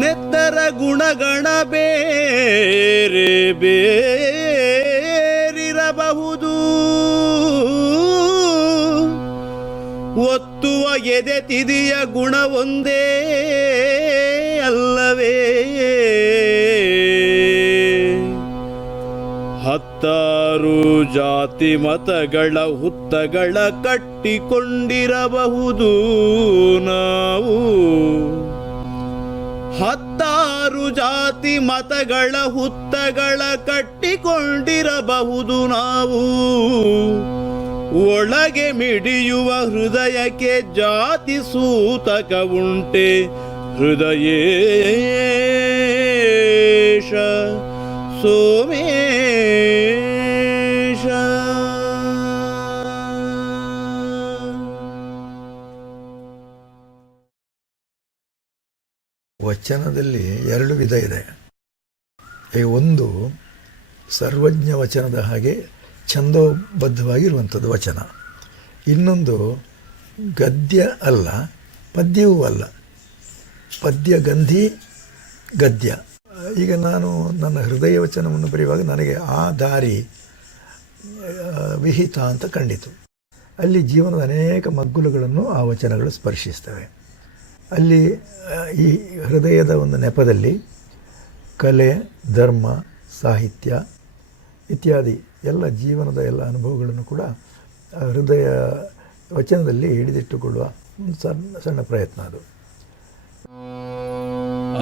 ನೆತ್ತರ ಗುಣಗಣ ಬೇರೆ ಬೇರಿರಬಹುದು, ಒತ್ತುವ ಎದೆ ತಿದಿಯ ಗುಣ ಒಂದೇ ಅಲ್ಲವೇ. ಹತ್ತಾರು ಜಾತಿ ಮತಗಳ ಹುತ್ತಗಳ ಕಟ್ಟಿಕೊಂಡಿರಬಹುದು ನಾವು, ಹತ್ತಾರು ಜಾತಿ ಮತಗಳ ಹುತ್ತಗಳ ಕಟ್ಟಿಕೊಂಡಿರಬಹುದು ನಾವು. ಒಳಗೆ ಮಿಡಿಯುವ ಹೃದಯಕ್ಕೆ ಜಾತಿ ಸೂತಕ ಉಂಟೆ ಹೃದಯೇಶ ಸೋಮೇಶ. ವಚನದಲ್ಲಿ ಎರಡು ವಿಧ ಇದೆ. ಒಂದು ಸರ್ವಜ್ಞ ವಚನದ ಹಾಗೆ ಛಂದೋಬದ್ಧವಾಗಿರುವಂಥದ್ದು ವಚನ. ಇನ್ನೊಂದು ಗದ್ಯ ಅಲ್ಲ, ಪದ್ಯವೂ ಅಲ್ಲ, ಪದ್ಯಗಂಧಿ ಗದ್ಯ. ಈಗ ನಾನು ನನ್ನ ಹೃದಯ ವಚನವನ್ನು ಬರೆಯುವಾಗ ನನಗೆ ಆ ದಾರಿ ವಿಹಿತ ಅಂತ ಕಂಡಿತು. ಅಲ್ಲಿ ಜೀವನದ ಅನೇಕ ಮಗ್ಗುಲುಗಳನ್ನು ಆ ವಚನಗಳು ಸ್ಪರ್ಶಿಸ್ತವೆ. ಅಲ್ಲಿ ಈ ಹೃದಯದ ಒಂದು ನೆಪದಲ್ಲಿ ಕಲೆ, ಧರ್ಮ, ಸಾಹಿತ್ಯ ಇತ್ಯಾದಿ ಎಲ್ಲ ಜೀವನದ ಎಲ್ಲ ಅನುಭವಗಳನ್ನು ಕೂಡ ಹೃದಯ ವಚನದಲ್ಲಿ ಹಿಡಿದಿಟ್ಟುಕೊಳ್ಳುವ ಒಂದು ಸಣ್ಣ ಪ್ರಯತ್ನ ಅದು.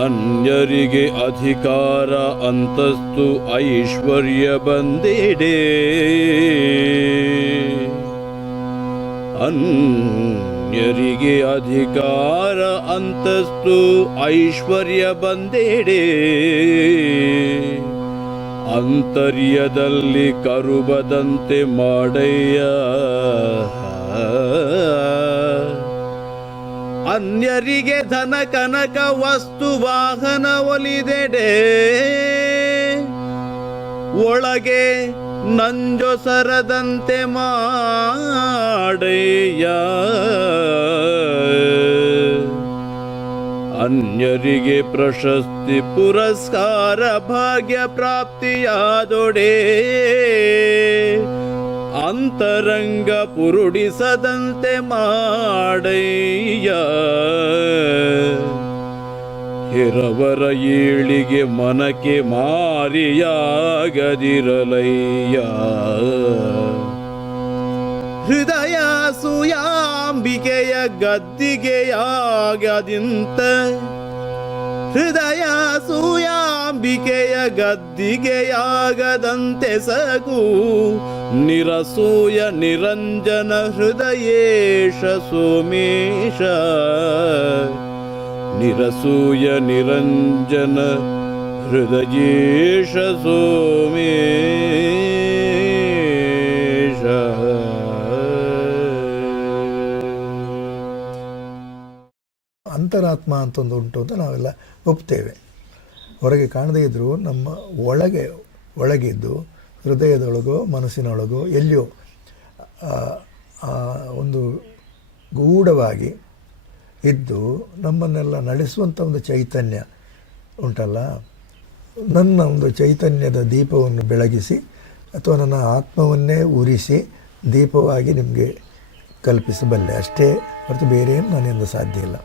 ಅನ್ಯರಿಗೆ ಅಧಿಕಾರ ಅಂತಸ್ತು ಐಶ್ವರ್ಯ ಬಂದಿಡೆ, ಅನ್ಯರಿಗೆ ಅಧಿಕಾರ ಅಂತಸ್ತು ಐಶ್ವರ್ಯ ಬಂದಿಡೆ, ಅಂತರ್ಯದಲ್ಲಿ ಕರುಬದಂತೆ ಮಾಡಯ್ಯ. ಅನ್ಯರಿಗೆ ಧನ ಕನಕ ವಸ್ತು ವಾಹನ ಒಲಿದೆಡೆ, ಒಳಗೆ ನಂಜೊಸರದಂತೆ ಮಾಡಯ್ಯ. ಅನ್ಯರಿಗೆ ಪ್ರಶಸ್ತಿ ಪುರಸ್ಕಾರ ಭಾಗ್ಯ ಪ್ರಾಪ್ತಿಯಾದೊಡೆ, ಅಂತರಂಗ ಪುರುಡಿಸದಂತೆ ಮಾಡಯ್ಯ. ಹೆರವರ ಏಳಿಗೆ ಮನಕ್ಕೆ ಮಾರಿಯಾಗದಿರಲಯ್ಯ. ಹೃದಯ ಸೂಯಾಂಬಿಕೆಯ ಗದ್ದಿಗೆಯಾಗದಿಂತ, ಹೃದಯ ಸೂಯಾಂಬಿಕೆಯ ಗದ್ದಿಗೆಯಾಗದಂತೆ ಸಗು ನಿರಸೂಯ ನಿರಂಜನ ಹೃದಯೇಶ ಸೋಮೇಶ. ನಿರಸೂಯ ನಿರಂಜನ ಹೃದಯೇಶ ಸೋಮೇಶ. ಅಂತರಾತ್ಮ ಅಂತೊಂದು ಉಂಟು ಅಂತ ನಾವೆಲ್ಲ ಒಪ್ತೇವೆ. ಹೊರಗೆ ಕಾಣದೇ ಇದ್ದರೂ ನಮ್ಮ ಒಳಗಿದ್ದು ಹೃದಯದೊಳಗೋ ಮನಸ್ಸಿನೊಳಗೋ ಎಲ್ಲಿಯೋ ಒಂದು ಗೂಢವಾಗಿ ಇದ್ದು ನಮ್ಮನ್ನೆಲ್ಲ ನಡೆಸುವಂಥ ಒಂದು ಚೈತನ್ಯ ಉಂಟಲ್ಲ, ನನ್ನ ಒಂದು ಚೈತನ್ಯದ ದೀಪವನ್ನು ಬೆಳಗಿಸಿ ಅಥವಾ ನನ್ನ ಆತ್ಮವನ್ನೇ ಉರಿಸಿ ದೀಪವಾಗಿ ನಿಮಗೆ ಕಲ್ಪಿಸಬಲ್ಲೆ ಅಷ್ಟೇ ಹೊರತು ಬೇರೇನು ನನ್ನಿಂದ ಸಾಧ್ಯ ಇಲ್ಲ.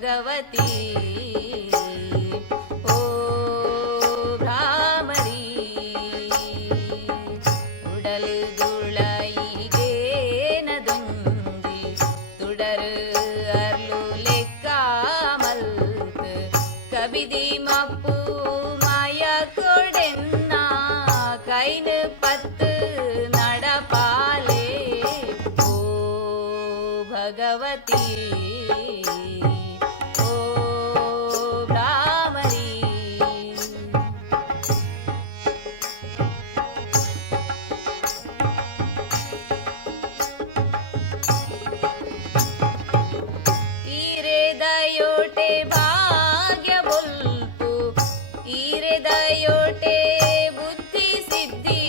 ಭಗವತಿ ಓ ಭ್ರಾಮರಿ ಉಡಲು ದುಳೈಗೇನದುಂದಿ തുടரு അർലു ലെക്കാമൽത്ത് കവിതി മപ്പു മായ കൊടെന്ന കൈന് പത്ത് നടപാലേ ഓ ഭഗവതി ഓ ഭ്രാമരി ಈರೆದಯೋಟೆ ಭಾಗ್ಯ ಬೊಲ್ಪು ಈರೆದಯೋಟೆ ಬುದ್ಧಿ ಸಿದ್ಧಿ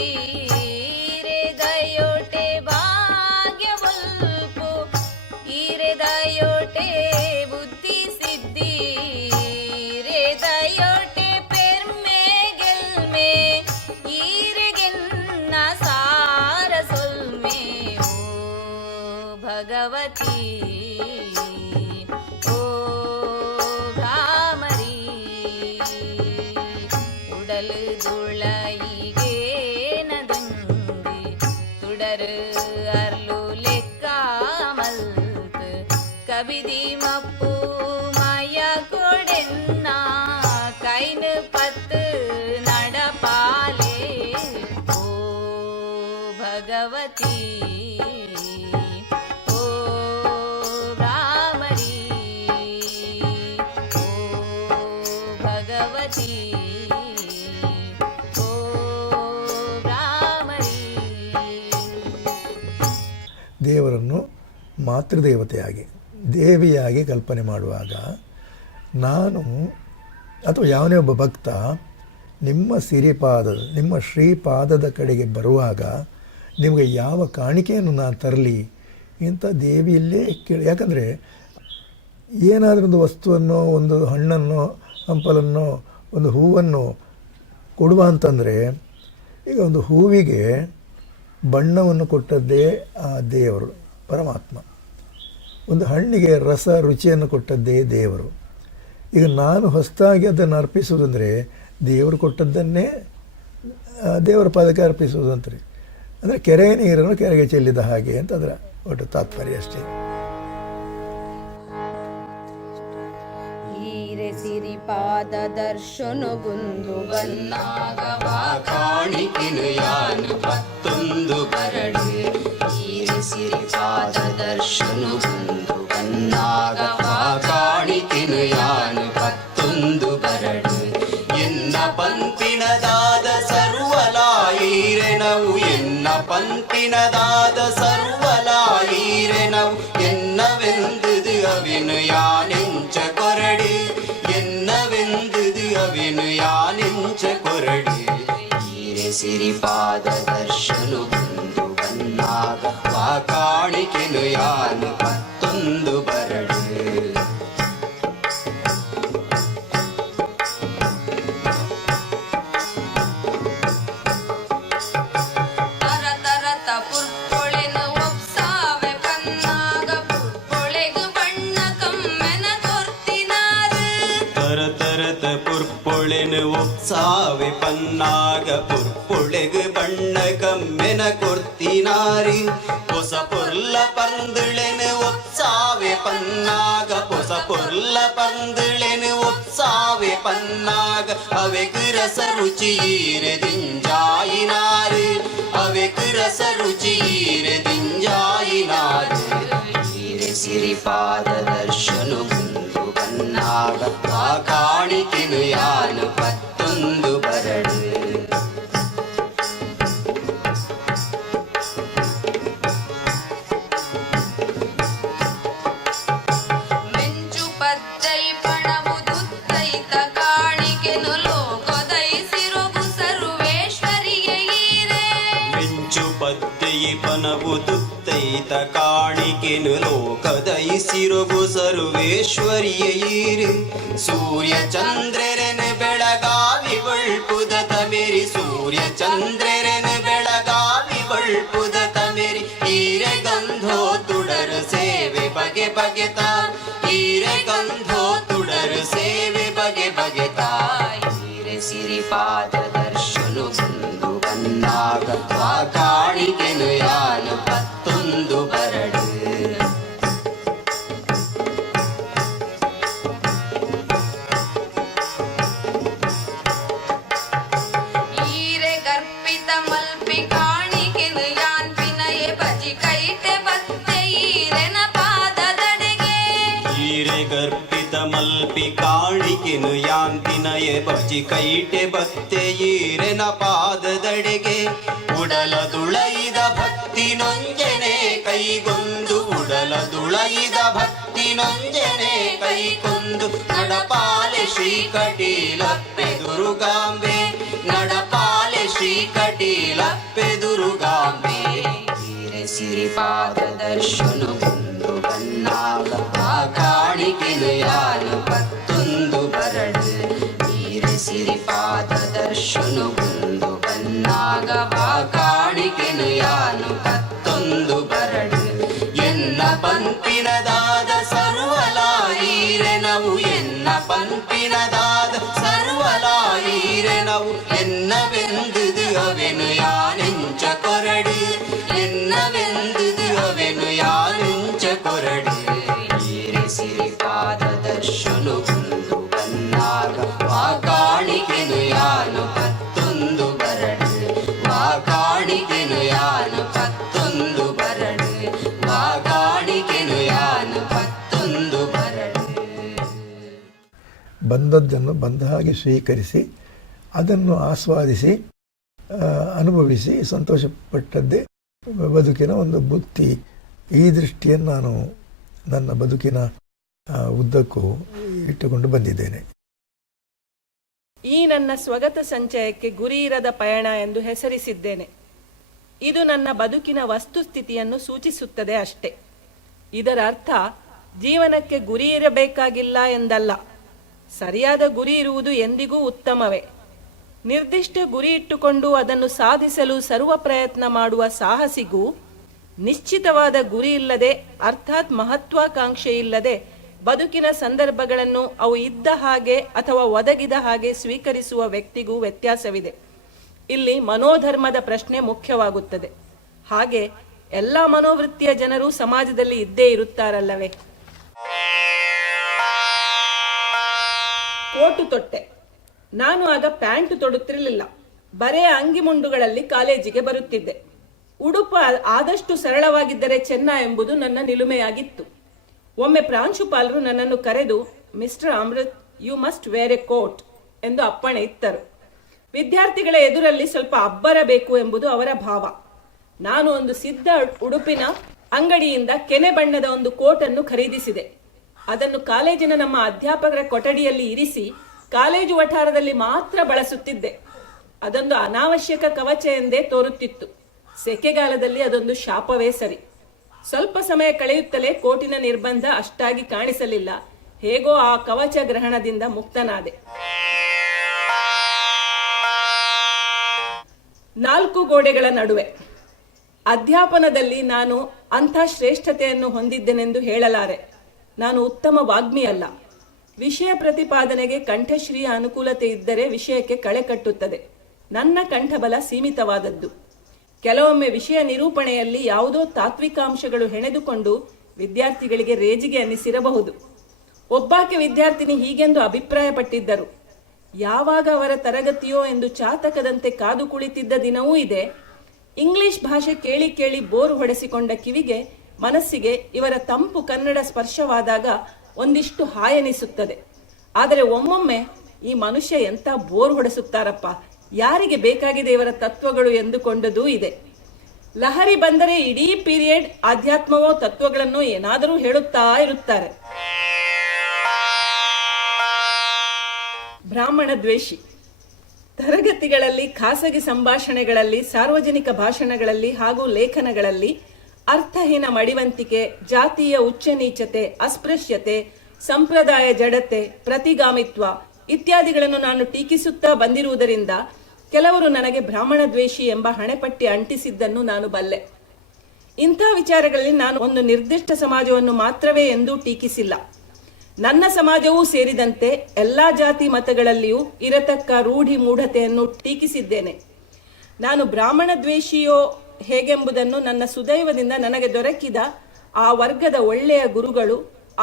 ಈರೆದಯೋಟೆ ಭಾಗ್ಯ ಬೊಲ್ಪು ಈರೆದಯೋಟೆ ಬುದ್ಧಿ ಸಿದ್ಧಿ ಈರೆದಯೋಟೆ ಪೆರ್ಮೆ ಗೆಲ್ಮೆ ಈರೆಗೆನ್ನ ಸಾರ ಸೊಲ್ಮೆ ಓ ಭಗವತಿ ಓ ಭ್ರಾಮರಿ ಉಡಲು ದುಳೈಗೇನದುಂದಿ തുടரு ಅರ್ಲು ಲೆಕ್ಕಾಮಲ್ತ್ ಕವಿದಿ ಮಪ್ಪು മായ കൊടെന്ന കൈന് പത്ത് നടപാലേ ഓ ഭഗവതി ഓ ഭ്രാമരി ಓ ಭಗವತಿ ಓ ಭ್ರಾಮರಿ ದೇವರನ್ನು ಮಾತೃದೇವತೆಯಾಗಿ ದೇವಿಯಾಗಿ ಕಲ್ಪನೆ ಮಾಡುವಾಗ ನಾನು ಅಥವಾ ಯಾವನೇ ಒಬ್ಬ ಭಕ್ತ ನಿಮ್ಮ ಸಿರಿಪಾದದ ನಿಮ್ಮ ಶ್ರೀಪಾದದ ಕಡೆಗೆ ಬರುವಾಗ ನಿಮಗೆ ಯಾವ ಕಾಣಿಕೆಯನ್ನು ನಾನು ತರಲಿ ಅಂತ ದೇವಿಯಲ್ಲೇ ಕೇಳಿ. ಯಾಕಂದರೆ ಏನಾದರೂ ಒಂದು ವಸ್ತುವನ್ನು, ಒಂದು ಹಣ್ಣನ್ನು, ಹಂಪಲನ್ನು, ಒಂದು ಹೂವನ್ನು ಕೊಡುವ ಅಂತಂದರೆ, ಈಗ ಒಂದು ಹೂವಿಗೆ ಬಣ್ಣವನ್ನು ಕೊಟ್ಟದ್ದೇ ಆ ದೇವರು ಪರಮಾತ್ಮ, ಒಂದು ಹಣ್ಣಿಗೆ ರಸ ರುಚಿಯನ್ನು ಕೊಟ್ಟದ್ದೇ ದೇವರು. ಈಗ ನಾನು ಹೊಸದಾಗಿ ಅದನ್ನು ಅರ್ಪಿಸುವುದಂದರೆ ದೇವರು ಕೊಟ್ಟದ್ದನ್ನೇ ದೇವರ ಪಾದಕ್ಕೆ ಅರ್ಪಿಸುವುದು ಅಂತಾರೆ. ಅಂದರೆ ಕೆರೆಯ ನೀರನ್ನು ಕೆರೆಗೆ ಚೆಲ್ಲಿದ ಹಾಗೆ ಅಂತ ಅದರ ಒಟ್ಟು ತಾತ್ಪರ್ಯ ಅಷ್ಟೇ. ಈರೆ ಸಿರಿಪಾದ ದರ್ಶನಗೊಂದು ಬನ್ನಾಗವ ಕಾಣಿಕೆನು ಯಾನು ಪತ್ತೊಂದು ಬರಡು ಈರೆ ಸಿರಿಪಾದ ದರ್ಶನಗೊಂದು ಬನ್ನಾಗವ ಕಾಣಿಕೆನು ಯಾನು ಪತ್ತೊಂದು ಬರಡು ಎನ್ನ ಪಂಪಿನದಾದ ಸರ್ವಲಾಯಿರೆನವು ಎನ್ನ ಪಂಪಿನದಾದ ಸರ್ವಲಾಯಿರೆನವು என்னவெந்தது அவினு யானெஞ்ச கொரடு என்னவெந்தது அவினு யானெஞ்ச கொரடு ಈರೆ ಸಿರಿಪಾದ ದರ್ಶನು ಬಂದು ಬನ್ನಾಗ ವಾ ಕಾಣಿಕೆನು ಯಾನು ಪತ್ತೊಂದು ಬರಡು ಒಪ್ಸಾವೆ ಪನ್ನಾಗ ಪುರ್ಪೊಳೆಗು ಬಣ್ಣ ಕಮ್ಮೆನ ಕೊರ್ತಿನಾರಿ ಹೊಸ ಪೊರ್ಲ ಪರ್ಂದುಳೆನು ಒಪ್ಸಾವೆ ಪನ್ನಾಗ ಹೊಸ ಪೊರ್ಲ ಪರ್ಂದುಳೆನು ಒಪ್ಸಾವೆ ಪನ್ನಾಗ ಅವೆಗು ರಸ ರುಚಿಯೀರೆ ದಿಂಜಾಯಿನಾರು ಅವೆಗು ರಸ ರುಚಿಯೀರೆ ದಿಂಜಾಯಿನಾರು ಈರೆ ಸಿರಿಪಾದ ದರ್ಶನು ಬಂದು ಬನ್ನಾಗ ಆ ಕಾಣಿಕೆನು ಯಾನು ಪತ್ತೊಂದು ಬರಡು ಮೆಂಚು ಪತ್ತೈ ಪಣವು ದುತ್ತೈತ ಕಾಣಿಕೆನು ಲೋಕದೈ ಸಿರೊಗು ಸರ್ವೇಶ್ವರಿಗೆ ಈರೆ ಮೆಂಚು ಪದ್ದೆಯಿ ಪನವು ದುತ್ತೈತ ಕಾಣಿಕೆನು ಲೋಕದೈ ಸಿರೊಗು ಸರ್ವೇಶ್ವರಿಯೀರು ಸೂರ್ಯ ಚಂದ್ರರನ ಬೆಳಗಾವಿ ಬಳ್ಪುದ ತಮೆರಿ ಸೂರ್ಯ ಚಂದ್ರರನ ಬೆಳಗಾವಿ ಬಳ್ಪುದ ತಮೆರಿ ಈರೆ ಗಂಧೋ ತುಡರು ಸೇವೆ ಬಗೆ ಬಗೆತ ಈರೆ ಗಂಧೋ ತುಡರು ಸೇವೆ ಬಗೆ ಬಗೆ ತಾಯಿರೆ ಸಿರಿಪಾದ ದರ್ಶನು ಬಂದು ಬಂದಾಗ ಕಾಣಿಕೆನು ಯಾನು ಪತ್ತೊಂದು ಬರಡು ಈರೆ ಗರ್ಪಿತ ಮಲ್ಪಿ ಕಾಣಿಕೆನು ಯಾನ್ ಪಿನಯೆ ಬಜಿ ಕೈಟೆ ಬತ್ತೆ ಈರೆನ ಪಾದದಡೆಗೆ ಈರೆ ಗರ್ಭಿತ ಮಲ್ಪಿ ಕಾಣಿಕೆನು ಯಾಂತಿನಯೆ ಬಜ್ಜಿ ಕೈಟೆ ಬತ್ತೆ ಈರೆನ ಪಾದದಡೆಗೆ ಉಡಲ ದುಳೈದ ಭಕ್ತಿ ನೊಂಜನೆ ಕೈಗೊಂದು ಉಡಲ ದುಳೈದ ಭಕ್ತಿ ನೊಂಜನೆ ಕೈಗೊಂದು ನಡಪಾಲೆ ಶ್ರೀಕಟೀಲಪ್ಪೆ ದುರುಗಾಂಬೆ ನಡಪಾಲೆ ಶ್ರೀಕಟೀಲಪ್ಪೆ ದುರುಗಾಂಬೆ ಈರೆ ಸಿರಿಪಾದ ದರ್ಶನು ಬಂದು ಬನ್ನಾಗ ಕಾಣಿಕೆನು ಯಾನು ಪತ್ತೊಂದು ಬರಡು ಈರೆ ಸಿರಿಪಾದ ದರ್ಶನು ಬಂದು ಬನ್ನಾಗ ಕಾಣಿಕೆನು ಯಾನು ಪತ್ತೊಂದು ಬರಡು ಎನ್ನ ಪಂಪಿನದಾದ ಸರ್ವಲಾಯಿರೆನವು ಎನ್ನ ಪಂಪಿನದಾದ ಸರ್ವಲಾಯಿರೆನವು ಎನ್ನವೆಂದುದು ಅವೆನು ಯಾನೆಂಚ ಕೊರಡು ಎನ್ನವೆಂದುದು ಅವೆನು ಯಾನೆಂಚ ಕೊರಡು ಈರೆ ಸಿರಿಪಾದ ದರ್ಶನು ಬಂದು ಬನ್ನಾಗ ಕಾಣಿಕೆನು ಯಾನು ಪತ್ತೊಂದು ಬರಡು ಕಾಣಿಕೆನು ಯಾನು ಪತ್ತೊಂದು ಬರಡು ಕಾಣಿಕೆನು ಯಾನು ಪತ್ತೊಂದು ಬರಡು ಬಂದದ್ದನ್ನು ಬಂದ ಹಾಗೆ ಸ್ವೀಕರಿಸಿ ಅದನ್ನು ಆಸ್ವಾದಿಸಿ ಅನುಭವಿಸಿ ಸಂತೋಷಪಟ್ಟದ್ದೇ ಬದುಕಿನ ಒಂದು ಬುತ್ತಿ. ಈ ದೃಷ್ಟಿಯನ್ನು ನಾನು ನನ್ನ ಬದುಕಿನ ಉದ್ದಕ್ಕೂ ಇಟ್ಟುಕೊಂಡು ಬಂದಿದ್ದೇನೆ. ಈ ನನ್ನ ಸ್ವಗತ ಸಂಚಯಕ್ಕೆ ಗುರಿ ಇರದ ಪಯಣ ಎಂದು ಹೆಸರಿಸಿದ್ದೇನೆ. ಇದು ನನ್ನ ಬದುಕಿನ ವಸ್ತುಸ್ಥಿತಿಯನ್ನು ಸೂಚಿಸುತ್ತದೆ ಅಷ್ಟೇ. ಇದರ ಅರ್ಥ ಜೀವನಕ್ಕೆ ಗುರಿ ಇರಬೇಕಾಗಿಲ್ಲ ಎಂದಲ್ಲ. ಸರಿಯಾದ ಗುರಿ ಇರುವುದು ಎಂದಿಗೂ ಉತ್ತಮವೇ. ನಿರ್ದಿಷ್ಟ ಗುರಿ ಇಟ್ಟುಕೊಂಡು ಅದನ್ನು ಸಾಧಿಸಲು ಸರ್ವ ಪ್ರಯತ್ನ ಮಾಡುವ ಸಾಹಸಿಗೂ ನಿಶ್ಚಿತವಾದ ಗುರಿ ಇಲ್ಲದೆ ಅರ್ಥಾತ್ ಮಹತ್ವಾಕಾಂಕ್ಷೆ ಇಲ್ಲದೆ ಬದುಕಿನ ಸಂದರ್ಭಗಳನ್ನು ಅವು ಇದ್ದ ಹಾಗೆ ಅಥವಾ ಒದಗಿದ ಹಾಗೆ ಸ್ವೀಕರಿಸುವ ವ್ಯಕ್ತಿಗೂ ವ್ಯತ್ಯಾಸವಿದೆ. ಇಲ್ಲಿ ಮನೋಧರ್ಮದ ಪ್ರಶ್ನೆ ಮುಖ್ಯವಾಗುತ್ತದೆ. ಹಾಗೆ ಎಲ್ಲ ಮನೋವೃತ್ತಿಯ ಜನರು ಸಮಾಜದಲ್ಲಿ ಇದ್ದೇ ಇರುತ್ತಾರಲ್ಲವೇ. ಕೋಟು ತೊಟ್ಟೆ. ನಾನು ಆಗ ಪ್ಯಾಂಟು ತೊಡುತ್ತಿರಲಿಲ್ಲ. ಬರೇ ಅಂಗಿ ಮುಂಡುಗಳಲ್ಲಿ ಕಾಲೇಜಿಗೆ ಬರುತ್ತಿದ್ದೆ. ಉಡುಪು ಆದಷ್ಟು ಸರಳವಾಗಿದ್ದರೆ ಚೆನ್ನ ಎಂಬುದು ನನ್ನ ನಿಲುಮೆಯಾಗಿತ್ತು. ಒಮ್ಮೆ ಪ್ರಾಂಶುಪಾಲರು ನನ್ನನ್ನು ಕರೆದು, mister Amrit, you must wear a coat ಎಂದು ಅಪ್ಪಣೆ ಇತ್ತರು. ವಿದ್ಯಾರ್ಥಿಗಳ ಎದುರಲ್ಲಿ ಸ್ವಲ್ಪ ಅಬ್ಬರ ಬೇಕು ಎಂಬುದು ಅವರ ಭಾವ. ನಾನು ಒಂದು ಸಿದ್ಧ ಉಡುಪಿನ ಅಂಗಡಿಯಿಂದ ಕೆನೆ ಬಣ್ಣದ ಒಂದು ಕೋಟನ್ನು ಖರೀದಿಸಿದೆ. ಅದನ್ನು ಕಾಲೇಜಿನ ನಮ್ಮ ಅಧ್ಯಾಪಕರ ಕೊಠಡಿಯಲ್ಲಿ ಇರಿಸಿ ಕಾಲೇಜು ವಠಾರದಲ್ಲಿ ಮಾತ್ರ ಬಳಸುತ್ತಿದ್ದೆ. ಅದೊಂದು ಅನಾವಶ್ಯಕ ಕವಚ ಎಂದೇ ತೋರುತ್ತಿತ್ತು. ಸೆಕೆಗಾಲದಲ್ಲಿ ಅದೊಂದು ಶಾಪವೇ ಸರಿ. ಸ್ವಲ್ಪ ಸಮಯ ಕಳೆಯುತ್ತಲೇ ಕೋಟಿನ ನಿರ್ಬಂಧ ಅಷ್ಟಾಗಿ ಕಾಣಿಸಲಿಲ್ಲ. ಹೇಗೋ ಆ ಕವಚ ಗ್ರಹಣದಿಂದ ಮುಕ್ತನಾದೆ. 4 ಗೋಡೆಗಳ ನಡುವೆ. ಅಧ್ಯಾಪನದಲ್ಲಿ ನಾನು ಅಂಥ ಶ್ರೇಷ್ಠತೆಯನ್ನು ಹೊಂದಿದ್ದೆನೆಂದು ಹೇಳಲಾರೆ. ನಾನು ಉತ್ತಮ ವಾಗ್ಮಿಯಲ್ಲ. ವಿಷಯ ಪ್ರತಿಪಾದನೆಗೆ ಕಂಠಶ್ರೀಯ ಅನುಕೂಲತೆ ಇದ್ದರೆ ವಿಷಯಕ್ಕೆ ಕಳೆ ಕಟ್ಟುತ್ತದೆ. ನನ್ನ ಕಂಠಬಲ ಸೀಮಿತವಾದದ್ದು. ಕೆಲವೊಮ್ಮೆ ವಿಷಯ ನಿರೂಪಣೆಯಲ್ಲಿ ಯಾವುದೋ ತಾತ್ವಿಕಾಂಶಗಳು ಹೆಣೆದುಕೊಂಡು ವಿದ್ಯಾರ್ಥಿಗಳಿಗೆ ರೇಜಿಗೆ ಅನ್ನಿಸಿರಬಹುದು. ಒಬ್ಬಾಕೆ ವಿದ್ಯಾರ್ಥಿನಿ ಹೀಗೆಂದು ಅಭಿಪ್ರಾಯಪಟ್ಟಿದ್ದರು. ಯಾವಾಗ ಅವರ ತರಗತಿಯೋ ಎಂದು ಚಾತಕದಂತೆ ಕಾದು ಕುಳಿತಿದ್ದ ದಿನವೂ ಇದೆ. ಇಂಗ್ಲಿಷ್ ಭಾಷೆ ಕೇಳಿ ಕೇಳಿ ಬೋರು ಹೊಡೆಸಿಕೊಂಡ ಕಿವಿಗೆ, ಮನಸ್ಸಿಗೆ ಇವರ ತಂಪು ಕನ್ನಡ ಸ್ಪರ್ಶವಾದಾಗ ಒಂದಿಷ್ಟು ಹಾಯನಿಸುತ್ತದೆ. ಆದರೆ ಒಮ್ಮೊಮ್ಮೆ ಈ ಮನುಷ್ಯ ಎಂಥ ಬೋರ್ ಹೊಡೆಸುತ್ತಾರಪ್ಪ, ಯಾರಿಗೆ ಬೇಕಾಗಿದೆ ಇವರ ತತ್ವಗಳು ಎಂದುಕೊಂಡದೂ ಇದೆ. ಲಹರಿ ಬಂದರೆ ಇಡೀ ಪೀರಿಯಡ್ ಆಧ್ಯಾತ್ಮವೋ ತತ್ವಗಳನ್ನು ಏನಾದರೂ ಹೇಳುತ್ತಾ ಇರುತ್ತಾರೆ. ಬ್ರಾಹ್ಮಣ ದ್ವೇಷಿ. ತರಗತಿಗಳಲ್ಲಿ, ಖಾಸಗಿ ಸಂಭಾಷಣೆಗಳಲ್ಲಿ, ಸಾರ್ವಜನಿಕ ಭಾಷಣಗಳಲ್ಲಿ ಹಾಗೂ ಲೇಖನಗಳಲ್ಲಿ ಅರ್ಥಹೀನ ಮಡಿವಂತಿಕೆ, ಜಾತಿಯ ಉಚ್ಚ ನೀಚತೆ, ಅಸ್ಪೃಶ್ಯತೆ, ಸಂಪ್ರದಾಯ ಜಡತೆ, ಪ್ರತಿಗಾಮಿತ್ವ ಇತ್ಯಾದಿಗಳನ್ನು ನಾನು ಟೀಕಿಸುತ್ತಾ ಬಂದಿರುವುದರಿಂದ ಕೆಲವರು ನನಗೆ ಬ್ರಾಹ್ಮಣ ದ್ವೇಷಿ ಎಂಬ ಹಣೆಪಟ್ಟಿ ಅಂಟಿಸಿದ್ದನ್ನು ನಾನು ಬಲ್ಲೆ. ಇಂಥ ವಿಚಾರಗಳಲ್ಲಿ ನಾನು ಒಂದು ನಿರ್ದಿಷ್ಟ ಸಮಾಜವನ್ನು ಮಾತ್ರವೇ ಎಂದೂ ಟೀಕಿಸಿಲ್ಲ. ನನ್ನ ಸಮಾಜವೂ ಸೇರಿದಂತೆ ಎಲ್ಲ ಜಾತಿ ಮತಗಳಲ್ಲಿಯೂ ಇರತಕ್ಕ ರೂಢಿ ಮೂಢತೆಯನ್ನು ಟೀಕಿಸಿದ್ದೇನೆ. ನಾನು ಬ್ರಾಹ್ಮಣ ದ್ವೇಷಿಯೋ ಹೇಗೆಂಬುದನ್ನು ನನ್ನ ಸುದೈವದಿಂದ ನನಗೆ ದೊರಕಿದ ಆ ವರ್ಗದ ಒಳ್ಳೆಯ ಗುರುಗಳು,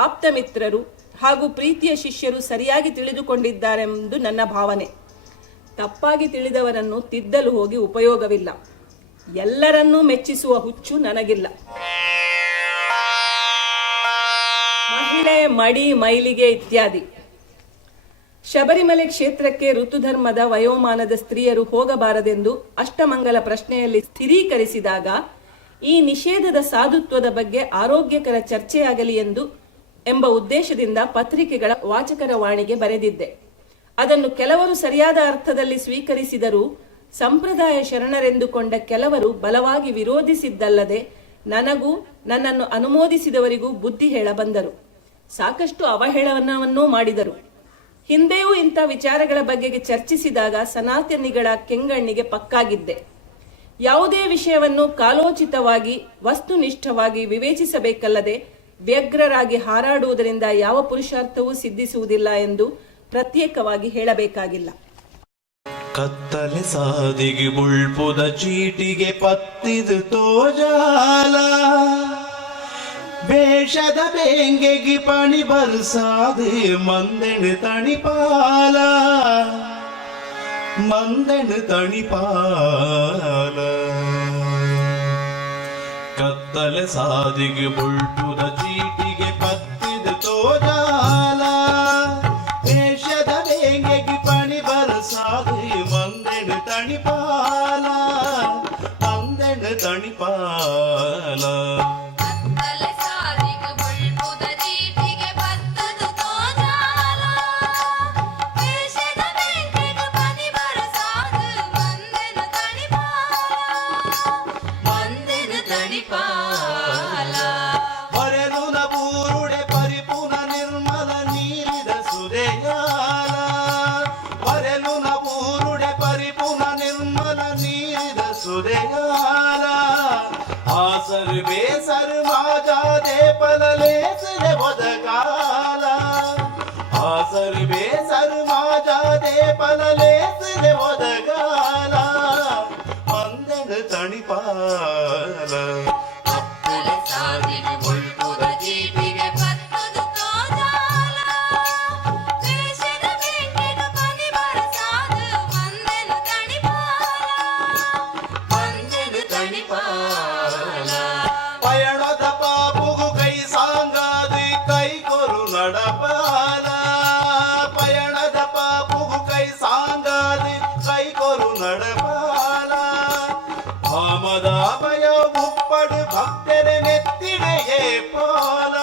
ಆಪ್ತ ಮಿತ್ರರು ಹಾಗೂ ಪ್ರೀತಿಯ ಶಿಷ್ಯರು ಸರಿಯಾಗಿ ತಿಳಿದುಕೊಂಡಿದ್ದಾರೆಂದು ನನ್ನ ಭಾವನೆ. ತಪ್ಪಾಗಿ ತಿಳಿದವರನ್ನು ತಿದ್ದಲು ಹೋಗಿ ಉಪಯೋಗವಿಲ್ಲ. ಎಲ್ಲರನ್ನೂ ಮೆಚ್ಚಿಸುವ ಹುಚ್ಚು ನನಗಿಲ್ಲ. ಮಹಿಳೆ, ಮಡಿ, ಮೈಲಿಗೆ ಇತ್ಯಾದಿ. ಶಬರಿಮಲೆ ಕ್ಷೇತ್ರಕ್ಕೆ ಋತುಧರ್ಮದ ವಯೋಮಾನದ ಸ್ತ್ರೀಯರು ಹೋಗಬಾರದೆಂದು ಅಷ್ಟಮಂಗಲ ಪ್ರಶ್ನೆಯಲ್ಲಿ ಸ್ಥಿರೀಕರಿಸಿದಾಗ ಈ ನಿಷೇಧದ ಸಾಧುತ್ವದ ಬಗ್ಗೆ ಆರೋಗ್ಯಕರ ಚರ್ಚೆಯಾಗಲಿ ಎಂಬ ಉದ್ದೇಶದಿಂದ ಪತ್ರಿಕೆಗಳ ವಾಚಕರ ವಾಣಿಗೆ ಬರೆದಿದ್ದೆ. ಅದನ್ನು ಕೆಲವರು ಸರಿಯಾದ ಅರ್ಥದಲ್ಲಿ ಸ್ವೀಕರಿಸಿದರೂ ಸಂಪ್ರದಾಯ ಶರಣರೆಂದುಕೊಂಡ ಕೆಲವರು ಬಲವಾಗಿ ವಿರೋಧಿಸಿದ್ದಲ್ಲದೆ ನನಗೂ ನನ್ನನ್ನು ಅನುಮೋದಿಸಿದವರಿಗೂ ಬುದ್ಧಿ ಹೇಳ ಬಂದರು. ಸಾಕಷ್ಟು ಅವಹೇಳನವನ್ನೂ ಮಾಡಿದರು. ಹಿಂದೆಯೂ ಇಂಥ ವಿಚಾರಗಳ ಬಗೆಗೆ ಚರ್ಚಿಸಿದಾಗ ಸನಾತನಿಗಳ ಕೆಂಗಣ್ಣಿಗೆ ಪಕ್ಕಾಗಿದ್ದೆ. ಯಾವುದೇ ವಿಷಯವನ್ನು ಕಾಲೋಚಿತವಾಗಿ ವಸ್ತುನಿಷ್ಠವಾಗಿ ವಿವೇಚಿಸಬೇಕಲ್ಲದೆ ವ್ಯಗ್ರರಾಗಿ ಹಾರಾಡುವುದರಿಂದ ಯಾವ ಪುರುಷಾರ್ಥವೂ ಸಿದ್ಧಿಸುವುದಿಲ್ಲ ಎಂದು ಪ್ರತ್ಯೇಕವಾಗಿ ಹೇಳಬೇಕಾಗಿಲ್ಲ. ಕತ್ತಲೆ ಸಾದಿಗೆ ಬುಳ್ಪುದ ಚೀಟಿಗೆ ಪತ್ತಿದು ತೋಜಾಲ ಬೇಷದ ಬೇಂಗೆಗಿ ಪಣಿ ಬರ್ಸಾದೆ ಮಂದೆಣು ತಣಿಪಾಲ ಕತ್ತಲೆ ಸಾದಿಗೆ ಬುಳ್ಪುದ ಚೀಟಿಗೆ ಪತ್ತಿದು ತೋಜಾಲ ಬೇಷದ ಬೇಂಗೆಗಿ ಪಣಿ ಬರ್ಸಾದೆ ಮಂದೆಣು ತಣಿಪಾಲ आसर बेसर माजा दे पलले से बदकाल आसर बेसर माजा दे पलले से बदकाल मंदन तणिपाल कत्तले सादिगे बुल्पुद चीटिगे पत्तुदु तोजाल ಬೇಷದ ಬೇಂಗೆಗ ಪನಿ ಬರಸಾದು ಮಂದೆನು ತಣಿಪಾಲ ಪಯಣದ ಪಾಪುಗು ಕೈ ಸಾಂಗಾದಿ ಕೈ ಕೊರು ನಡಪಾಲ ಪಯಣದ ಪಾಪುಗು ಕೈ ಸಾಂಗಾದಿ ಕೈ ಕೊರು ನಡಪಾಲ ಭಾಮದ ಅಭಯ ಮುಪ್ಪಡು ಭಕ್ತರೆ ನೆತ್ತಿಡೆಯೇ ಪಾಲ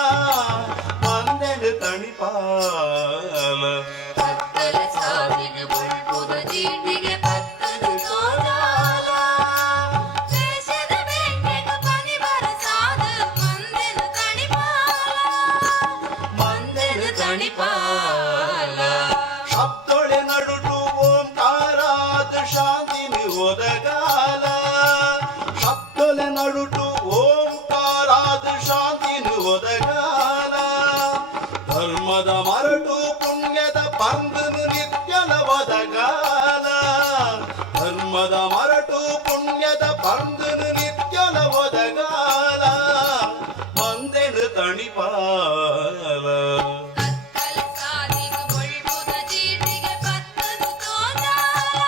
ಮಂದೆನು ತಣಿಪಾಲ ಕತ್ತಲೆ ಸಾದಿಗೆ ಬುಳ್ಪುದ ಚೀಟಿಗೆ ಪತ್ತದು ತೋಜಾಲ ಬೇಷದ ಬೇಂಗೆಗ ಪನಿ ಬರಸಾದು ಮಂದೆನು ತಣಿಪಾಲ ಶಬ್ದೊಳೆ ನಡುಟು ಓಂಕಾರಾದ ಶಾಂತಿನಿ ಒದಗಾಲ ಶಬ್ದೊಳೆ ನಡುಟು ಓಂಕಾರಾದ ಶಾಂತಿನಿ ಒದಗಾಲ ಧರ್ಮದ ಮರಟು ಪುಣ್ಯದ ಬಂಧನು ನಿತ್ಯನ ಒದಗಾಲ ಧರ್ಮದ ಮರಟು ಪುಣ್ಯದ ಬಂಧನು ನಿತ್ಯನ ಒದಗಾಲ ಮಂದೆನು ತಣಿಪಾಲ ಕತ್ತಲೆ ಸಾದಿಗೆ ಬುಳ್ಪುದ ಚೀಟಿಗೆ ಪತ್ತದು ತೋಜಾಲ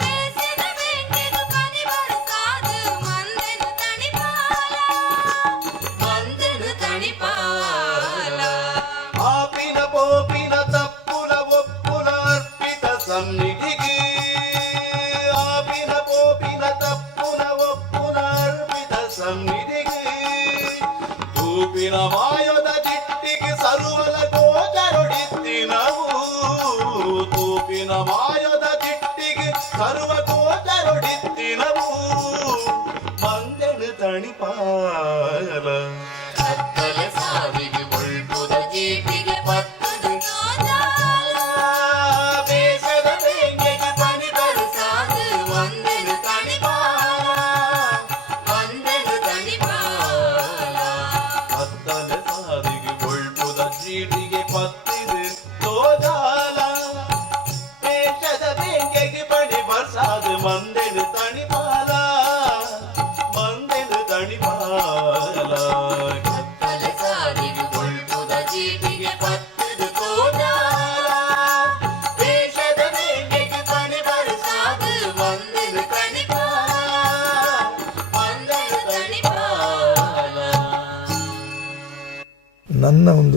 ಬೇಷದ ಬೇಂಗೆಗ ಪನಿ ಬರಸಾದು ಮಂದೆನು ತಣಿಪಾಲ ಆಪಿನ ಪೋಪಿನ ತಪ್ಪುಲ ಒಪ್ಪುಲ ಅರ್ಪಿತ ಸನ್ನಿಧಿಗೆ ಆಪಿನ ಪೋಪಿನ ತಪ್ಪುಲ ಒಪ್ಪುಲ ಅರ್ಪಿತ ಸನ್ನಿಧಿಗೆ ತೂಪಿನ ಮಾಯದ ದಿಟ್ಟಿಗೆ ಸರುವಲ ಗೋಚರೊಡಿತ್ತಿನವು ತೂಪಿನ ಮಾಯದ ದಿಟ್ಟಿಗೆ ಸರ್ವ ಗೋಚರೊಡಿತ್ತಿನವು ಮಂದೆನು ತಣಿಪಾಲ ಕತ್ತಲೆ ಸಾದಿಗೆ ಬುಳ್ಪುದ ಚೀಟಿಗೆ ಪತ್ತದು ತೋಜಾಲ ಬೇಷದ ಬೇಂಗೆಗೆ ಪನಿ ಬರಸಾದು ಮಂದೆನು ತಣಿಪಾಲ ಕತ್ತಲೆ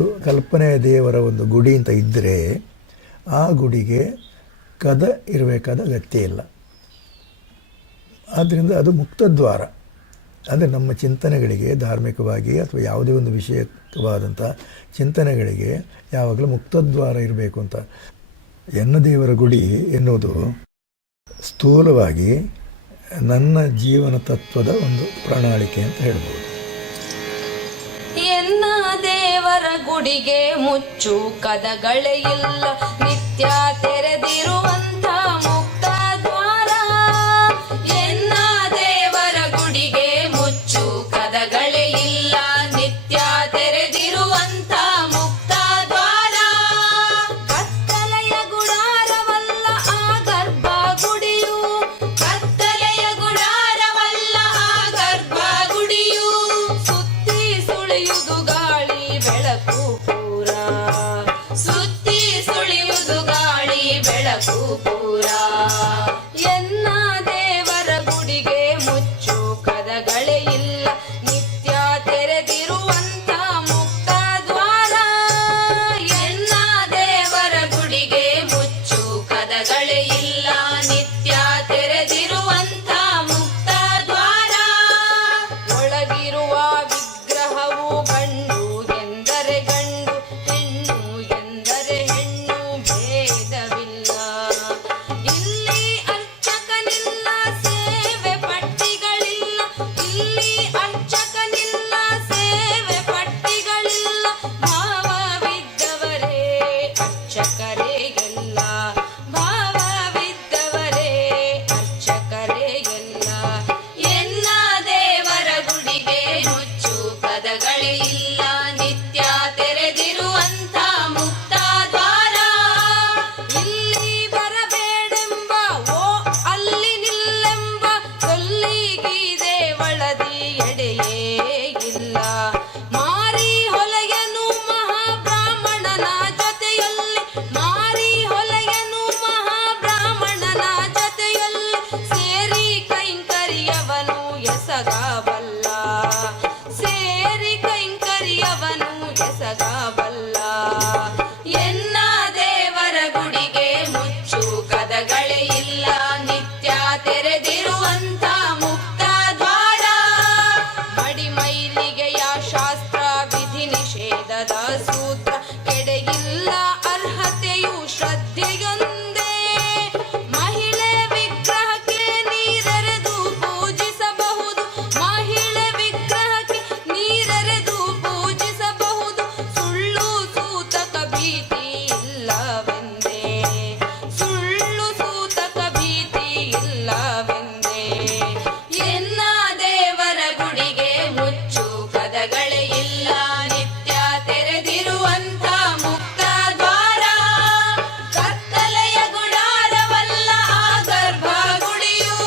ಒಂದು ಕಲ್ಪನೆಯ ದೇವರ ಒಂದು ಗುಡಿ ಅಂತ ಇದ್ದರೆ ಆ ಗುಡಿಗೆ ಕದ ಇರಬೇಕಾದ ಅಗತ್ಯ ಇಲ್ಲ. ಆದ್ದರಿಂದ ಅದು ಮುಕ್ತದ್ವಾರ. ಅಂದರೆ ನಮ್ಮ ಚಿಂತನೆಗಳಿಗೆ ಧಾರ್ಮಿಕವಾಗಿ ಅಥವಾ ಯಾವುದೇ ಒಂದು ವಿಷಯಕವಾದಂಥ ಚಿಂತನೆಗಳಿಗೆ ಯಾವಾಗಲೂ ಮುಕ್ತದ್ವಾರ ಇರಬೇಕು ಅಂತ. ಎನ್ನ ದೇವರ ಗುಡಿ ಎನ್ನುವುದು ಸ್ಥೂಲವಾಗಿ ನನ್ನ ಜೀವನ ತತ್ವದ ಒಂದು ಪ್ರಣಾಳಿಕೆ ಅಂತ ಹೇಳ್ಬೋದು. ಎನ್ನ ದೇವರ ಗುಡಿಗೆ ಮುಚ್ಚು ಕದಗಳೇ ಇಲ್ಲ, ನಿತ್ಯ ತೆರೆದಿರುವಂತ ಮುಕ್ತ ದ್ವಾರ. ಎನ್ನ ದೇವರ ಗುಡಿಗೆ ಮುಚ್ಚು ಕದಗಳೇ ಇಲ್ಲ, ನಿತ್ಯ ತೆರೆದಿರುವಂತ ಮುಕ್ತ ದ್ವಾರ. ಕತ್ತಲೆಯ ಗುಡಾರವಲ್ಲ ಆ ಗರ್ಭ ಗುಡಿಯು, ಕತ್ತಲೆಯ ಗುಡಾರವಲ್ಲ ಆ ಗರ್ಭ ಗುಡಿಯು. ಸುತ್ತಿ ಸುಳಿಯುವುದು ಗಾಳಿ ಬೆಳಕು ಪೂರ, ಸುತ್ತಿ ಸುಳಿಯುವುದು ಗಾಳಿ ಬೆಳಕು ಪೂರ. ಎನ್ನ ದೇವರ ಗುಡಿಗೆ ಮುಚ್ಚು ಕದಗಳೇ ಇಲ್ಲ, ನಿತ್ಯ ತೆರೆದಿರುವಂತ ಮುಕ್ತ ದ್ವಾರ. ಎನ್ನ ದೇವರ ಗುಡಿಗೆ ಮುಚ್ಚು ಕದಗಳೇ ಇಲ್ಲ, ನಿತ್ಯ ತೆರೆದಿರುವಂತ ಮುಕ್ತ ದ್ವಾರ. ಒಳಗಿರುವ ವಿಗ್ರಹವು ಗಂಡು ಎಂದರೆ ಗಂಡು, ಹೆಣ್ಣು ಎಂದರೆ ಹೆಣ್ಣು, ಭೇದವಿಲ್ಲ. ಇಲ್ಲಿ ಅರ್ಚಕನಿಲ್ಲ, ಸೇವೆ ಪಟ್ಟಿಗಳಿಲ್ಲ, ಇಲ್ಲಿ ಅರ್ಚಕನಿಲ್ಲ, ಸೇವೆ ಪಟ್ಟಿಗಳಿಲ್ಲ. ಭಾವವಿದ್ದವರೇ ಅರ್ಚಕರೇ ಎಲ್ಲ, ಭಾವವಿದ್ದವರೇ ಅರ್ಚಕರೇ ಎಲ್ಲ. ಎನ್ನ ದೇವರ ಗುಡಿಗೆ ಮುಚ್ಚು ಕದಗಳೇ ಇಲ್ಲ, ನಿತ್ಯ ತೆರೆದಿರುವಂತ ಮುಕ್ತ ದ್ವಾರ. ಇಲ್ಲಿ ಬರಬೇಡೆಂಬ ಓ ಅಲ್ಲಿ ನಿಲ್ಲೆಂಬ ಕೊಲ್ಲಿಗಿದೆ ಒಳದಿ ಎಡೆಯೇ ಇಲ್ಲ. ಮಾರಿ ಹೊಲೆಯನು ಮಹಾಬ್ರಾಹ್ಮಣನ ಜೊತೆಯಲ್ಲಿ, ಮಾರಿ ಹೊಲೆಯನು ಮಹಾಬ್ರಾಹ್ಮಣನ ಜೊತೆಯಲ್ಲಿ, ಸೇರಿ ಕೈಂಕರ್ಯವನು ಎಸಗಬಲ್ಲ, ಸೇರಿ ಕೈಂಕರ್ಯವನು ಎಸಗಬಲ್ಲ. ಎನ್ನ ದೇವರ ಗುಡಿಗೆ ಮುಚ್ಚು ಕದಗಳೇ ಇಲ್ಲ, ನಿತ್ಯ ತೆರೆದಿರುವಂತ ಮುಕ್ತ ದ್ವಾರ. ಮಡಿಮೈಲಿಗೆಯ ಶಾಸ್ತ್ರ ವಿಧಿ ನಿಷೇಧದ ಸೂತ್ರ, ಕೆಡೆಗಿಲ್ಲ ಅರ್ಹತೆಯು ಶ್ರದ್ಧೆಯೊಂದೇ. ಮಹಿಳೆ ವಿಗ್ರಹಕ್ಕೆ ನೀರೆರೆದು ಪೂಜಿಸಬಹುದು, ಮಹಿಳೆ ವಿಗ್ರಹಕ್ಕೆ ನೀರೆರೆದು ಪೂಜಿಸಬಹುದು. ಸುಳ್ಳು ಸೂತಕ ಭೀತಿ ಇಲ್ಲವೆಂದೇ, ಸುಳ್ಳು ಸೂತಕ ಭೀತಿ ಇಲ್ಲವೆಂದೇ. ಎನ್ನ ದೇವರ ಗುಡಿಗೆ ಮುಚ್ಚು ಕದಗಳೇ ಇಲ್ಲ, ನಿತ್ಯ ತೆರೆದಿರುವಂತ ಮುಕ್ತ ದ್ವಾರ. ಕತ್ತಲೆಯ ಗುಡಾರವಲ್ಲ ಆ ಗರ್ಭ ಗುಡಿಯು,